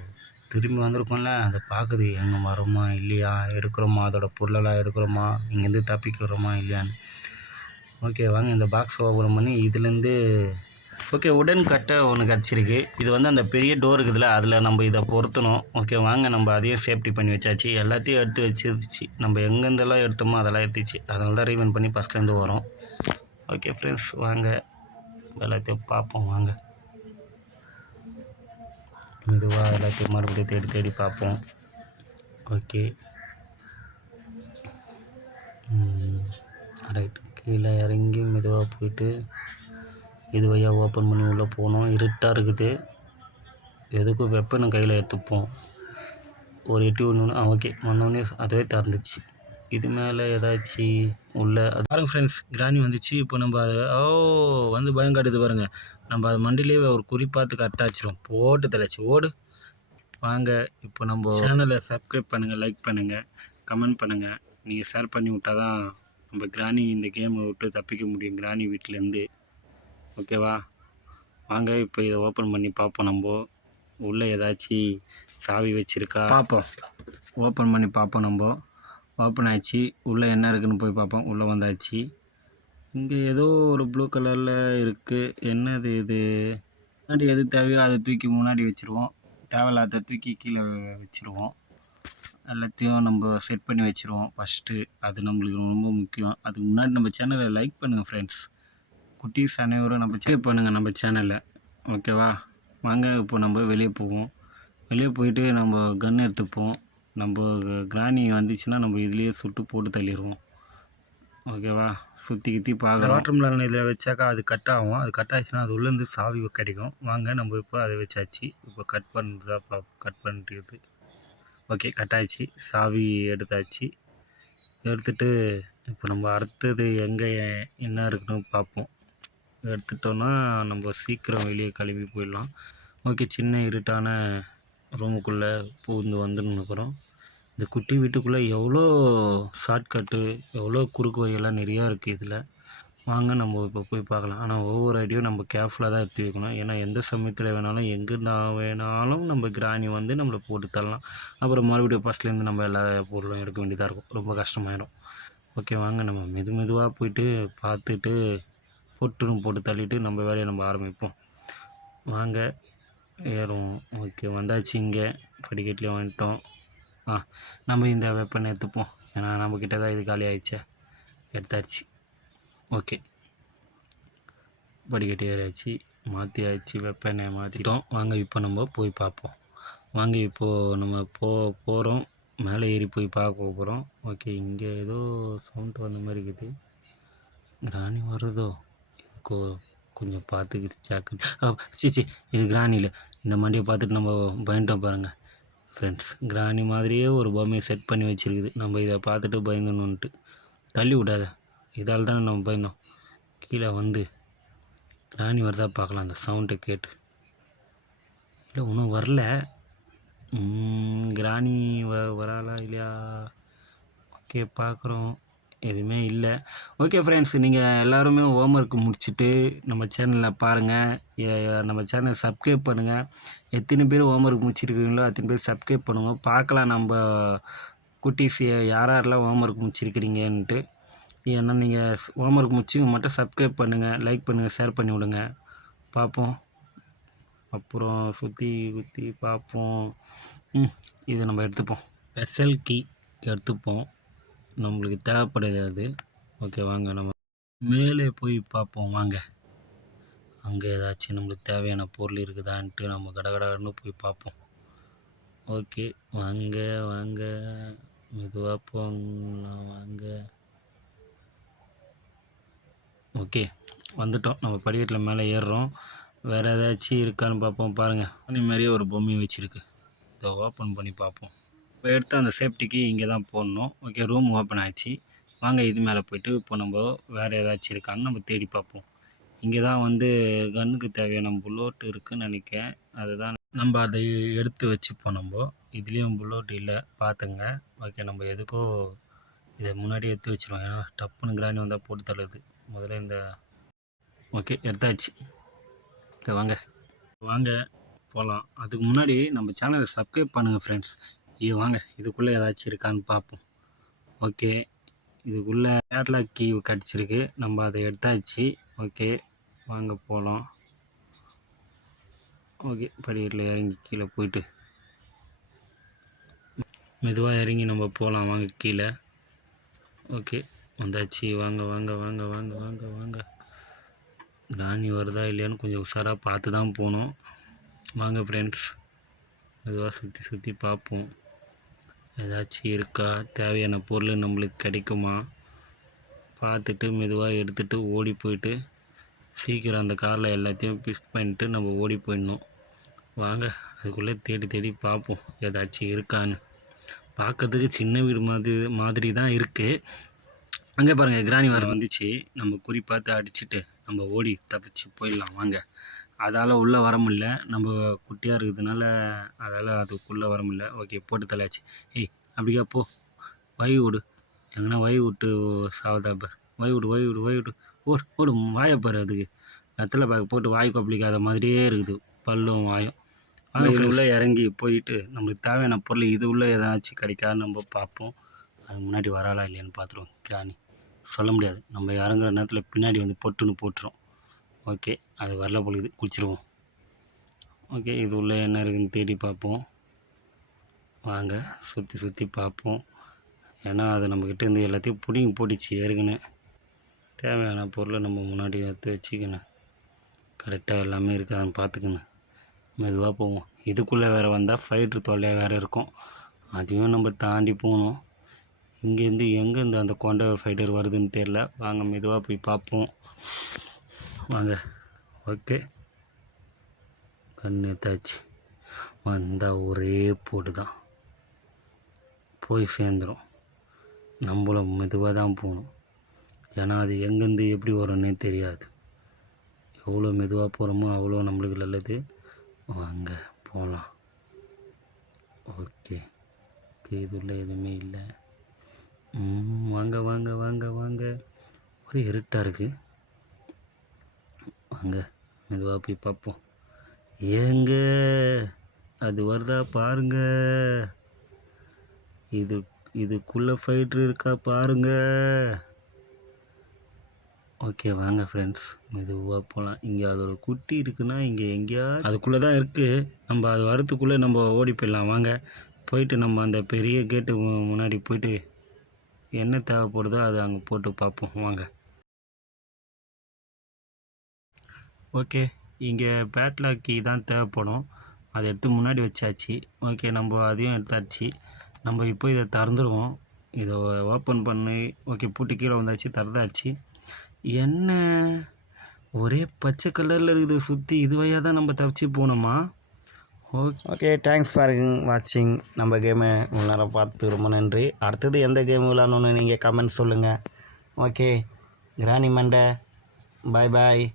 திரும்பி வந்திருக்கோம்ல, அதை பார்க்குது எங்கே வரோமா இல்லையா, எடுக்கிறோமா அதோட பொருளெல்லாம் எடுக்கிறோமா, இங்கேருந்து தப்பிக்கிறோமா இல்லையான்னு. ஓகே வாங்க இந்த பாக்ஸ் ஓப்பன் பண்ணி இதுலேருந்து ஓகே உடன் கட்டை ஒன்று கிடச்சிருக்கு. இது வந்து அந்த பெரிய டோர் இருக்குதுல்ல, அதில் நம்ம இதை பொருத்தணும். ஓகே வாங்க நம்ம அதையும் சேஃப்டி பண்ணி வச்சாச்சு. எல்லாத்தையும் எடுத்து வச்சிருச்சு. நம்ம எங்கேருந்தெல்லாம் எடுத்தோமோ அதெல்லாம் எடுத்துச்சு. அதனால தான் ரீவன் பண்ணி ஃபஸ்ட்லேருந்து வரோம். ஓகே ஃப்ரெண்ட்ஸ் வாங்க எல்லாத்தையும் பார்ப்போம். வாங்க மெதுவாக எல்லாத்தையும் மறுபடியும் தேடி பார்ப்போம். Okay right. கீழே இறங்கி மெதுவாக போயிட்டு இது வழியாக ஓப்பன் பண்ணி உள்ளே போனோம். இருட்டாக இருக்குது. எதுக்கும் வெப்பனை கையில் எடுத்துப்போம். ஒரு எட்டி ஒன்று ஓகே வந்தோடனே அதுவே திறந்துச்சு. இது மேலே ஏதாச்சும் உள்ள அது பாருங்க ஃப்ரெண்ட்ஸ், கிராணி வந்துச்சு. இப்போ நம்ம அதை வந்து பயம் காட்டுது பாருங்கள். நம்ம அது மண்டிலேயே ஒரு குறி பார்த்து கரெக்டாக வச்சிரும். போட்டு தெளிச்சு ஓடு. வாங்க இப்போ நம்ம சேனலை சப்ஸ்கிரைப் பண்ணுங்கள், லைக் பண்ணுங்கள், கமெண்ட் பண்ணுங்கள். நீங்கள் ஷேர் பண்ணி விட்டால் தான் நம்ம கிராணி இந்த கேமை விட்டு தப்பிக்க முடியும், கிராணி வீட்டிலேருந்து. ஓகேவா? வாங்க இப்போ இதை ஓப்பன் பண்ணி பார்ப்போம். நம்ம உள்ளே ஏதாச்சும் சாவி வச்சுருக்கா பார்ப்போம். ஓப்பன் பண்ணி பார்ப்போம். நம்ம ஓப்பன் ஆச்சு. உள்ளே என்ன இருக்குதுன்னு போய் பார்ப்போம். உள்ளே வந்தாச்சு. இங்கே ஏதோ ஒரு ப்ளூ கலரில் இருக்குது. என்னது இது? முன்னாடி எது தேவையோ அதை தூக்கி முன்னாடி வச்சுருவோம். தேவையில்லாத தூக்கி கீழே வச்சுருவோம். எல்லாத்தையும் நம்ம செட் பண்ணி வச்சுருவோம் ஃபஸ்ட்டு. அது நம்மளுக்கு ரொம்ப முக்கியம். அதுக்கு முன்னாடி நம்ம சேனலை லைக் பண்ணுங்கள் ஃப்ரெண்ட்ஸ். குட்டீஸ் அனைவரும் நம்ம சப்ஸ்கிரைப் பண்ணுங்கள் நம்ம சேனலை. ஓகேவா? வாங்க இப்போ நம்ம வெளியே போவோம். வெளியே போயிட்டு நம்ம கன் எடுத்துப்போம். நம்ம கிராணி வந்துச்சுன்னா நம்ம இதுலேயே சுட்டு போட்டு தள்ளிடுவோம். ஓகேவா? சுற்றி கிற்றி பார்க்கலாம். வாட்டர் மெலன் இதில் வச்சாக்கா அது கட் ஆகும். அது கட் ஆச்சுன்னா அது உள்ளேருந்து சாவி கிடைக்கும். வாங்க நம்ம இப்போ அதை வச்சாச்சு. இப்போ கட் பண்ணுறதா கட் பண்ணிட்டு ஓகே கட் ஆச்சு. சாவி எடுத்தாச்சு. எடுத்துகிட்டு இப்போ நம்ம அடுத்தது எங்கே என்ன இருக்குன்னு பார்ப்போம். எடுத்துட்டோன்னா நம்ம சீக்கிரம் வெளியே கிளம்பி போயிடலாம். ஓகே, சின்ன இருட்டான ரூமுக்குள்ளே பூந்து வந்துன்னுக்குறோம். இந்த குட்டி வீட்டுக்குள்ளே எவ்வளோ ஷார்ட்கட்டு, எவ்வளோ குறுக்கு வழியெல்லாம் நிறையா இருக்குது இதில். வாங்க நம்ம இப்போ போய் பார்க்கலாம். ஆனால் ஒவ்வொரு ஐடியும் நம்ம கேர்ஃபுல்லாக தான் எடுத்து வைக்கணும். ஏன்னா எந்த சமயத்தில் வேணாலும் எங்கேருந்தா வேணாலும் நம்ம கிராணி வந்து நம்மளை போட்டு தரலாம். அப்புறம் மறுபடியும் ஃபஸ்ட்லேருந்து நம்ம எல்லா பொருளும் எடுக்க வேண்டியதாக இருக்கும். ரொம்ப கஷ்டமாயிடும். ஓகே, வாங்க நம்ம மெதுவாக போயிட்டு பார்த்துட்டு போட்டு தள்ளிட்டு நம்ம வேலையை நம்ம ஆரம்பிப்போம். வாங்க ஏறும். ஓகே, வந்தாச்சு. இங்கே படிக்கட்டிலே வந்துட்டோம். நம்ம இந்த வெப்பனை எடுத்துப்போம். ஏன்னா நம்மக்கிட்ட தான் இது காலி ஆகிடுச்சே. எடுத்தாச்சு. ஓகே, படிக்கட்டி ஏறியாச்சு. மாற்றி ஆயிடுச்சு. வெப்பனை மாற்றிட்டோம். வாங்க இப்போ நம்ம போய் பார்ப்போம். வாங்க இப்போது நம்ம போகிறோம். மேலே ஏறி போய் பார்க்க போகிறோம். ஓகே, இங்கே ஏதோ சவுண்ட் வந்த மாதிரி இருக்குது. கிராணி வருதோ? கொஞ்சம் பார்த்துக்கிட்டு ஜாக்கிரதை. சீச்சி, இது கிராணி இல்லை. இந்த மண்டியை பார்த்துட்டு நம்ம பயந்துட்டோம் பாருங்கள் ஃப்ரெண்ட்ஸ். கிராணி மாதிரியே ஒரு பொம்மையை செட் பண்ணி வச்சுருக்குது. நம்ம இதை பார்த்துட்டு பயந்துணுன்ட்டு தள்ளி விடாத. இதால் தானே நம்ம பயந்தோம். கீழே வந்து கிராணி வருதா பார்க்கலாம். அந்த சவுண்டை கேட்டு. இல்லை, ஒன்றும் வரல. கிராணி வராளா இல்லையா? ஓகே, பார்க்குறோம். எதுவுமே இல்லை. ஓகே ஃப்ரெண்ட்ஸ், நீங்கள் எல்லாருமே ஹோம்ஒர்க் முடிச்சுட்டு நம்ம சேனலில் பாருங்கள். நம்ம சேனலை சப்ஸ்கிரைப் பண்ணுங்கள். எத்தனை பேர் ஹோம்ஒர்க் முடிச்சிருக்கீங்களோ அத்தனை பேர் சப்ஸ்கிரைப் பண்ணுங்கள். பார்க்கலாம் நம்ம குட்டீஸ் யாரெல்லாம் ஹோம்ஒர்க் முடிச்சிருக்கிறீங்கன்ட்டு. ஏன்னா நீங்கள் ஹோம்ஒர்க் முடிச்சிங்க மட்டும் சப்ஸ்கிரைப் பண்ணுங்கள், லைக் பண்ணுங்கள், ஷேர் பண்ணி விடுங்க. பார்ப்போம். அப்புறம் சுற்றி குத்தி பார்ப்போம். இது நம்ம எடுத்துப்போம். ஸ்பெஷல் கீ எடுத்துப்போம். நம்மளுக்கு தேவைப்படுது அது. ஓகே, வாங்க நம்ம மேலே போய் பார்ப்போம். வாங்க, அங்கே ஏதாச்சும் நம்மளுக்கு தேவையான பொருள் இருக்குதான்ட்டு நம்ம கடகடன்னு போய் பார்ப்போம். ஓகே, வாங்க மெதுவாக போங்கலாம். வாங்க. ஓகே, வந்துட்டோம். நம்ம படிக்கட்டில் மேலே ஏறுறோம். வேறு ஏதாச்சும் இருக்கான்னு பார்ப்போம். பாருங்கள், அந்த மாதிரியே ஒரு பொம்மை வச்சுருக்கு. இதை ஓப்பன் பண்ணி பார்ப்போம். இப்போ எடுத்து அந்த சேஃப்டிக்கு இங்கே தான் போடணும். ஓகே, ரூம் ஓப்பன் ஆச்சு. வாங்க, இது மேலே போய்ட்டு இப்போ நம்ம வேறு ஏதாச்சும் இருக்கான்னு நம்ம தேடி பார்ப்போம். இங்கே தான் வந்து கன்னுக்கு தேவையான புல்லோட் இருக்குதுன்னு நினைக்கிறேன். அதுதான் நம்ம அதை எடுத்து வச்சுப்போம். நம்ம இதுலேயும் புல்லோட் இல்லை, பார்த்துங்க. ஓகே, நம்ம எதுக்கோ இதை முன்னாடியே எடுத்து வச்சுருவோம். ஏன்னா டப்புன்னு கிராணி வந்தால் போட்டு தள்ளுது. முதல்ல இந்த ஓகே எடுத்தாச்சு. வாங்க போகலாம். அதுக்கு முன்னாடி நம்ம சேனலை சப்ஸ்கிரைப் பண்ணுங்கள் ஃப்ரெண்ட்ஸ். வாங்க, இதுக்குள்ளே ஏதாச்சும் இருக்கான்னு பார்ப்போம். ஓகே, இதுக்குள்ளே கேட்லாக் கீ கிடச்சிருக்கு. நம்ம அதை எடுத்தாச்சு. ஓகே, வாங்க போகலாம். ஓகே, படிக்கட்டில் இறங்கி கீழே போயிட்டு மெதுவாக இறங்கி நம்ம போகலாம். வாங்க கீழே. ஓகே, வந்தாச்சு. வாங்க. கிராணி வருதா இல்லையான்னு கொஞ்சம் உஷாராக பார்த்து தான் போகணும். வாங்க ஃப்ரெண்ட்ஸ், மெதுவாக சுற்றி பார்ப்போம். ஏதாச்சும் இருக்கா, தேவையான பொருள் நம்மளுக்கு கிடைக்குமா பார்த்துட்டு மெதுவாக எடுத்துகிட்டு ஓடி போயிட்டு சீக்கிரம் அந்த காரில் எல்லாத்தையும் ஃபிக்ஸ் பண்ணிட்டு நம்ம ஓடி போயிடணும். வாங்க அதுக்குள்ளே தேடி தேடி பார்ப்போம் ஏதாச்சும் இருக்கான்னு. பார்க்கறதுக்கு சின்ன வீடு மாதிரி தான் இருக்குது. அங்கே பாருங்கள் கிராணி வர வந்துச்சு. நம்ம குறி பார்த்து அடிச்சுட்டு நம்ம ஓடி தப்பிச்சு போயிடலாம் வாங்க. அதால் உள்ளே வர முடியல, நம்ம குட்டியாக இருக்கிறதுனால அதால் அதுக்குள்ளே வர முடியல. ஓகே போட்டு தலையாச்சு. ஏய் அப்படியா போ, வழி விடு, எங்கன்னா வழி விட்டு சாவதா பார். வழி விடு ஓடு ஓடு, வாயை பாரு. அதுக்கு வெத்தலை பேக் போட்டு வாய் கொப்பளிக்காத மாதிரியே இருக்குது பல்லும் வாயும். வாங்க உள்ளே இறங்கி போயிட்டு நம்மளுக்கு தேவையான பொருள் இது உள்ளே ஏதாச்சும் கிடைக்காதுன்னு நம்ம பார்ப்போம். அதுக்கு முன்னாடி வராளா இல்லையான்னு பார்த்துருவோம். கிராணி சொல்ல முடியாது, நம்ம இறங்குற நேரத்தில் பின்னாடி வந்து பொட்டுன்னு போட்டுரும். ஓகே அது வரல பொழுது குளிச்சிருவோம். ஓகே இது உள்ளே என்ன இருக்குதுன்னு தேடி பார்ப்போம். வாங்க சுற்றி பார்ப்போம். ஏன்னா அது நம்மக்கிட்ட இருந்து எல்லாத்தையும் பிடிங்கி போட்டுச்சு ஏற்கனவே. தேவையான பொருளை நம்ம முன்னாடி எடுத்து வச்சுக்கணும். கரெக்டாக எல்லாமே இருக்காதுன்னு பார்த்துக்கணும். மெதுவாக போவோம். இதுக்குள்ளே வேறு வந்தால் ஃபைட்ரு தொல்லையாக வேறு இருக்கும், அதையும் நம்ம தாண்டி போகணும். இங்கேருந்து எங்கேருந்து அந்த கொண்ட ஃபைட்டர் வருதுன்னு தெரில. வாங்க மெதுவாக போய் பார்ப்போம் வாங்க. ஓகே கண்ணு தாச்சு வந்தால் ஒரே போட்டு தான் போய் சேர்ந்துடும். நம்மளும் மெதுவாக தான் போகணும், ஏன்னா அது எங்கேருந்து எப்படி வரும்னே தெரியாது. எவ்வளோ மெதுவாக போகிறோமோ அவ்வளோ நம்மளுக்கு நல்லது. வாங்க போகலாம். ஓகே இதுள்ள எதுவுமே இல்லை. வாங்க வாங்க வாங்க வாங்க, ஒரே இருட்டாக இருக்குது. வாங்க மெதுவாக போய் பார்ப்போம். ஏங்க அது வருதா பாருங்க. இதுக்குள்ளே ஃபைட்ரு இருக்கா பாருங்க. ஓகே வாங்க ஃப்ரெண்ட்ஸ் மெதுவாக போகலாம். இங்கே அதோட குட்டி இருக்குன்னா இங்கே எங்கேயா அதுக்குள்ளே தான் இருக்குது. நம்ம அது வரத்துக்குள்ளே நம்ம ஓடி போயிடலாம். வாங்க போயிட்டு நம்ம அந்த பெரிய கேட்டு முன்னாடி போயிட்டு என்ன தேவைப்படுதோ அதை அங்கே போட்டு பார்ப்போம் வாங்க. ஓகே இங்கே பேட்லாக் கீ தான் தேவைப்படும், அதை எடுத்து முன்னாடி வச்சாச்சு. ஓகே நம்ம அதையும் எடுத்தாச்சு. நம்ம இப்போ இதை திறந்துடுவோம். இதை ஓப்பன் பண்ணி ஓகே பூட்டு கீழே வந்தாச்சு, திறந்தாச்சு. என்ன ஒரே பச்சை கலரில் இருக்குது சுற்றி, இது வழியாக தான் நம்ம தப்பிச்சு போகணுமா? ஓகே தேங்க்ஸ் ஃபார் வாட்சிங். நம்ம கேமை இவ்வளோ நேரம் பார்த்து ரொம்ப நன்றி. அடுத்தது எந்த கேம் விளாடணுன்னு நீங்கள் கமெண்ட் சொல்லுங்கள். ஓகே கிராணி மண்டை பாய் பாய்.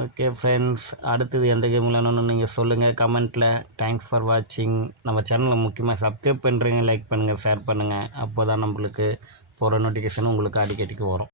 ஓகே ஃப்ரெண்ட்ஸ் அடுத்தது எந்த கேம் விளாடணுன்னு நீங்கள் சொல்லுங்கள் கமெண்ட்டில். தேங்க்ஸ் ஃபார் வாட்சிங். நம்ம சேனலை முக்கியமாக சப்ஸ்கிரைப் பண்ணுறீங்க, லைக் பண்ணுங்கள், ஷேர் பண்ணுங்கள். அப்போ தான் நம்மளுக்கு போகிற நோட்டிஃபிகேஷன் உங்களுக்கு அடிக்கடிக்கு வரும்.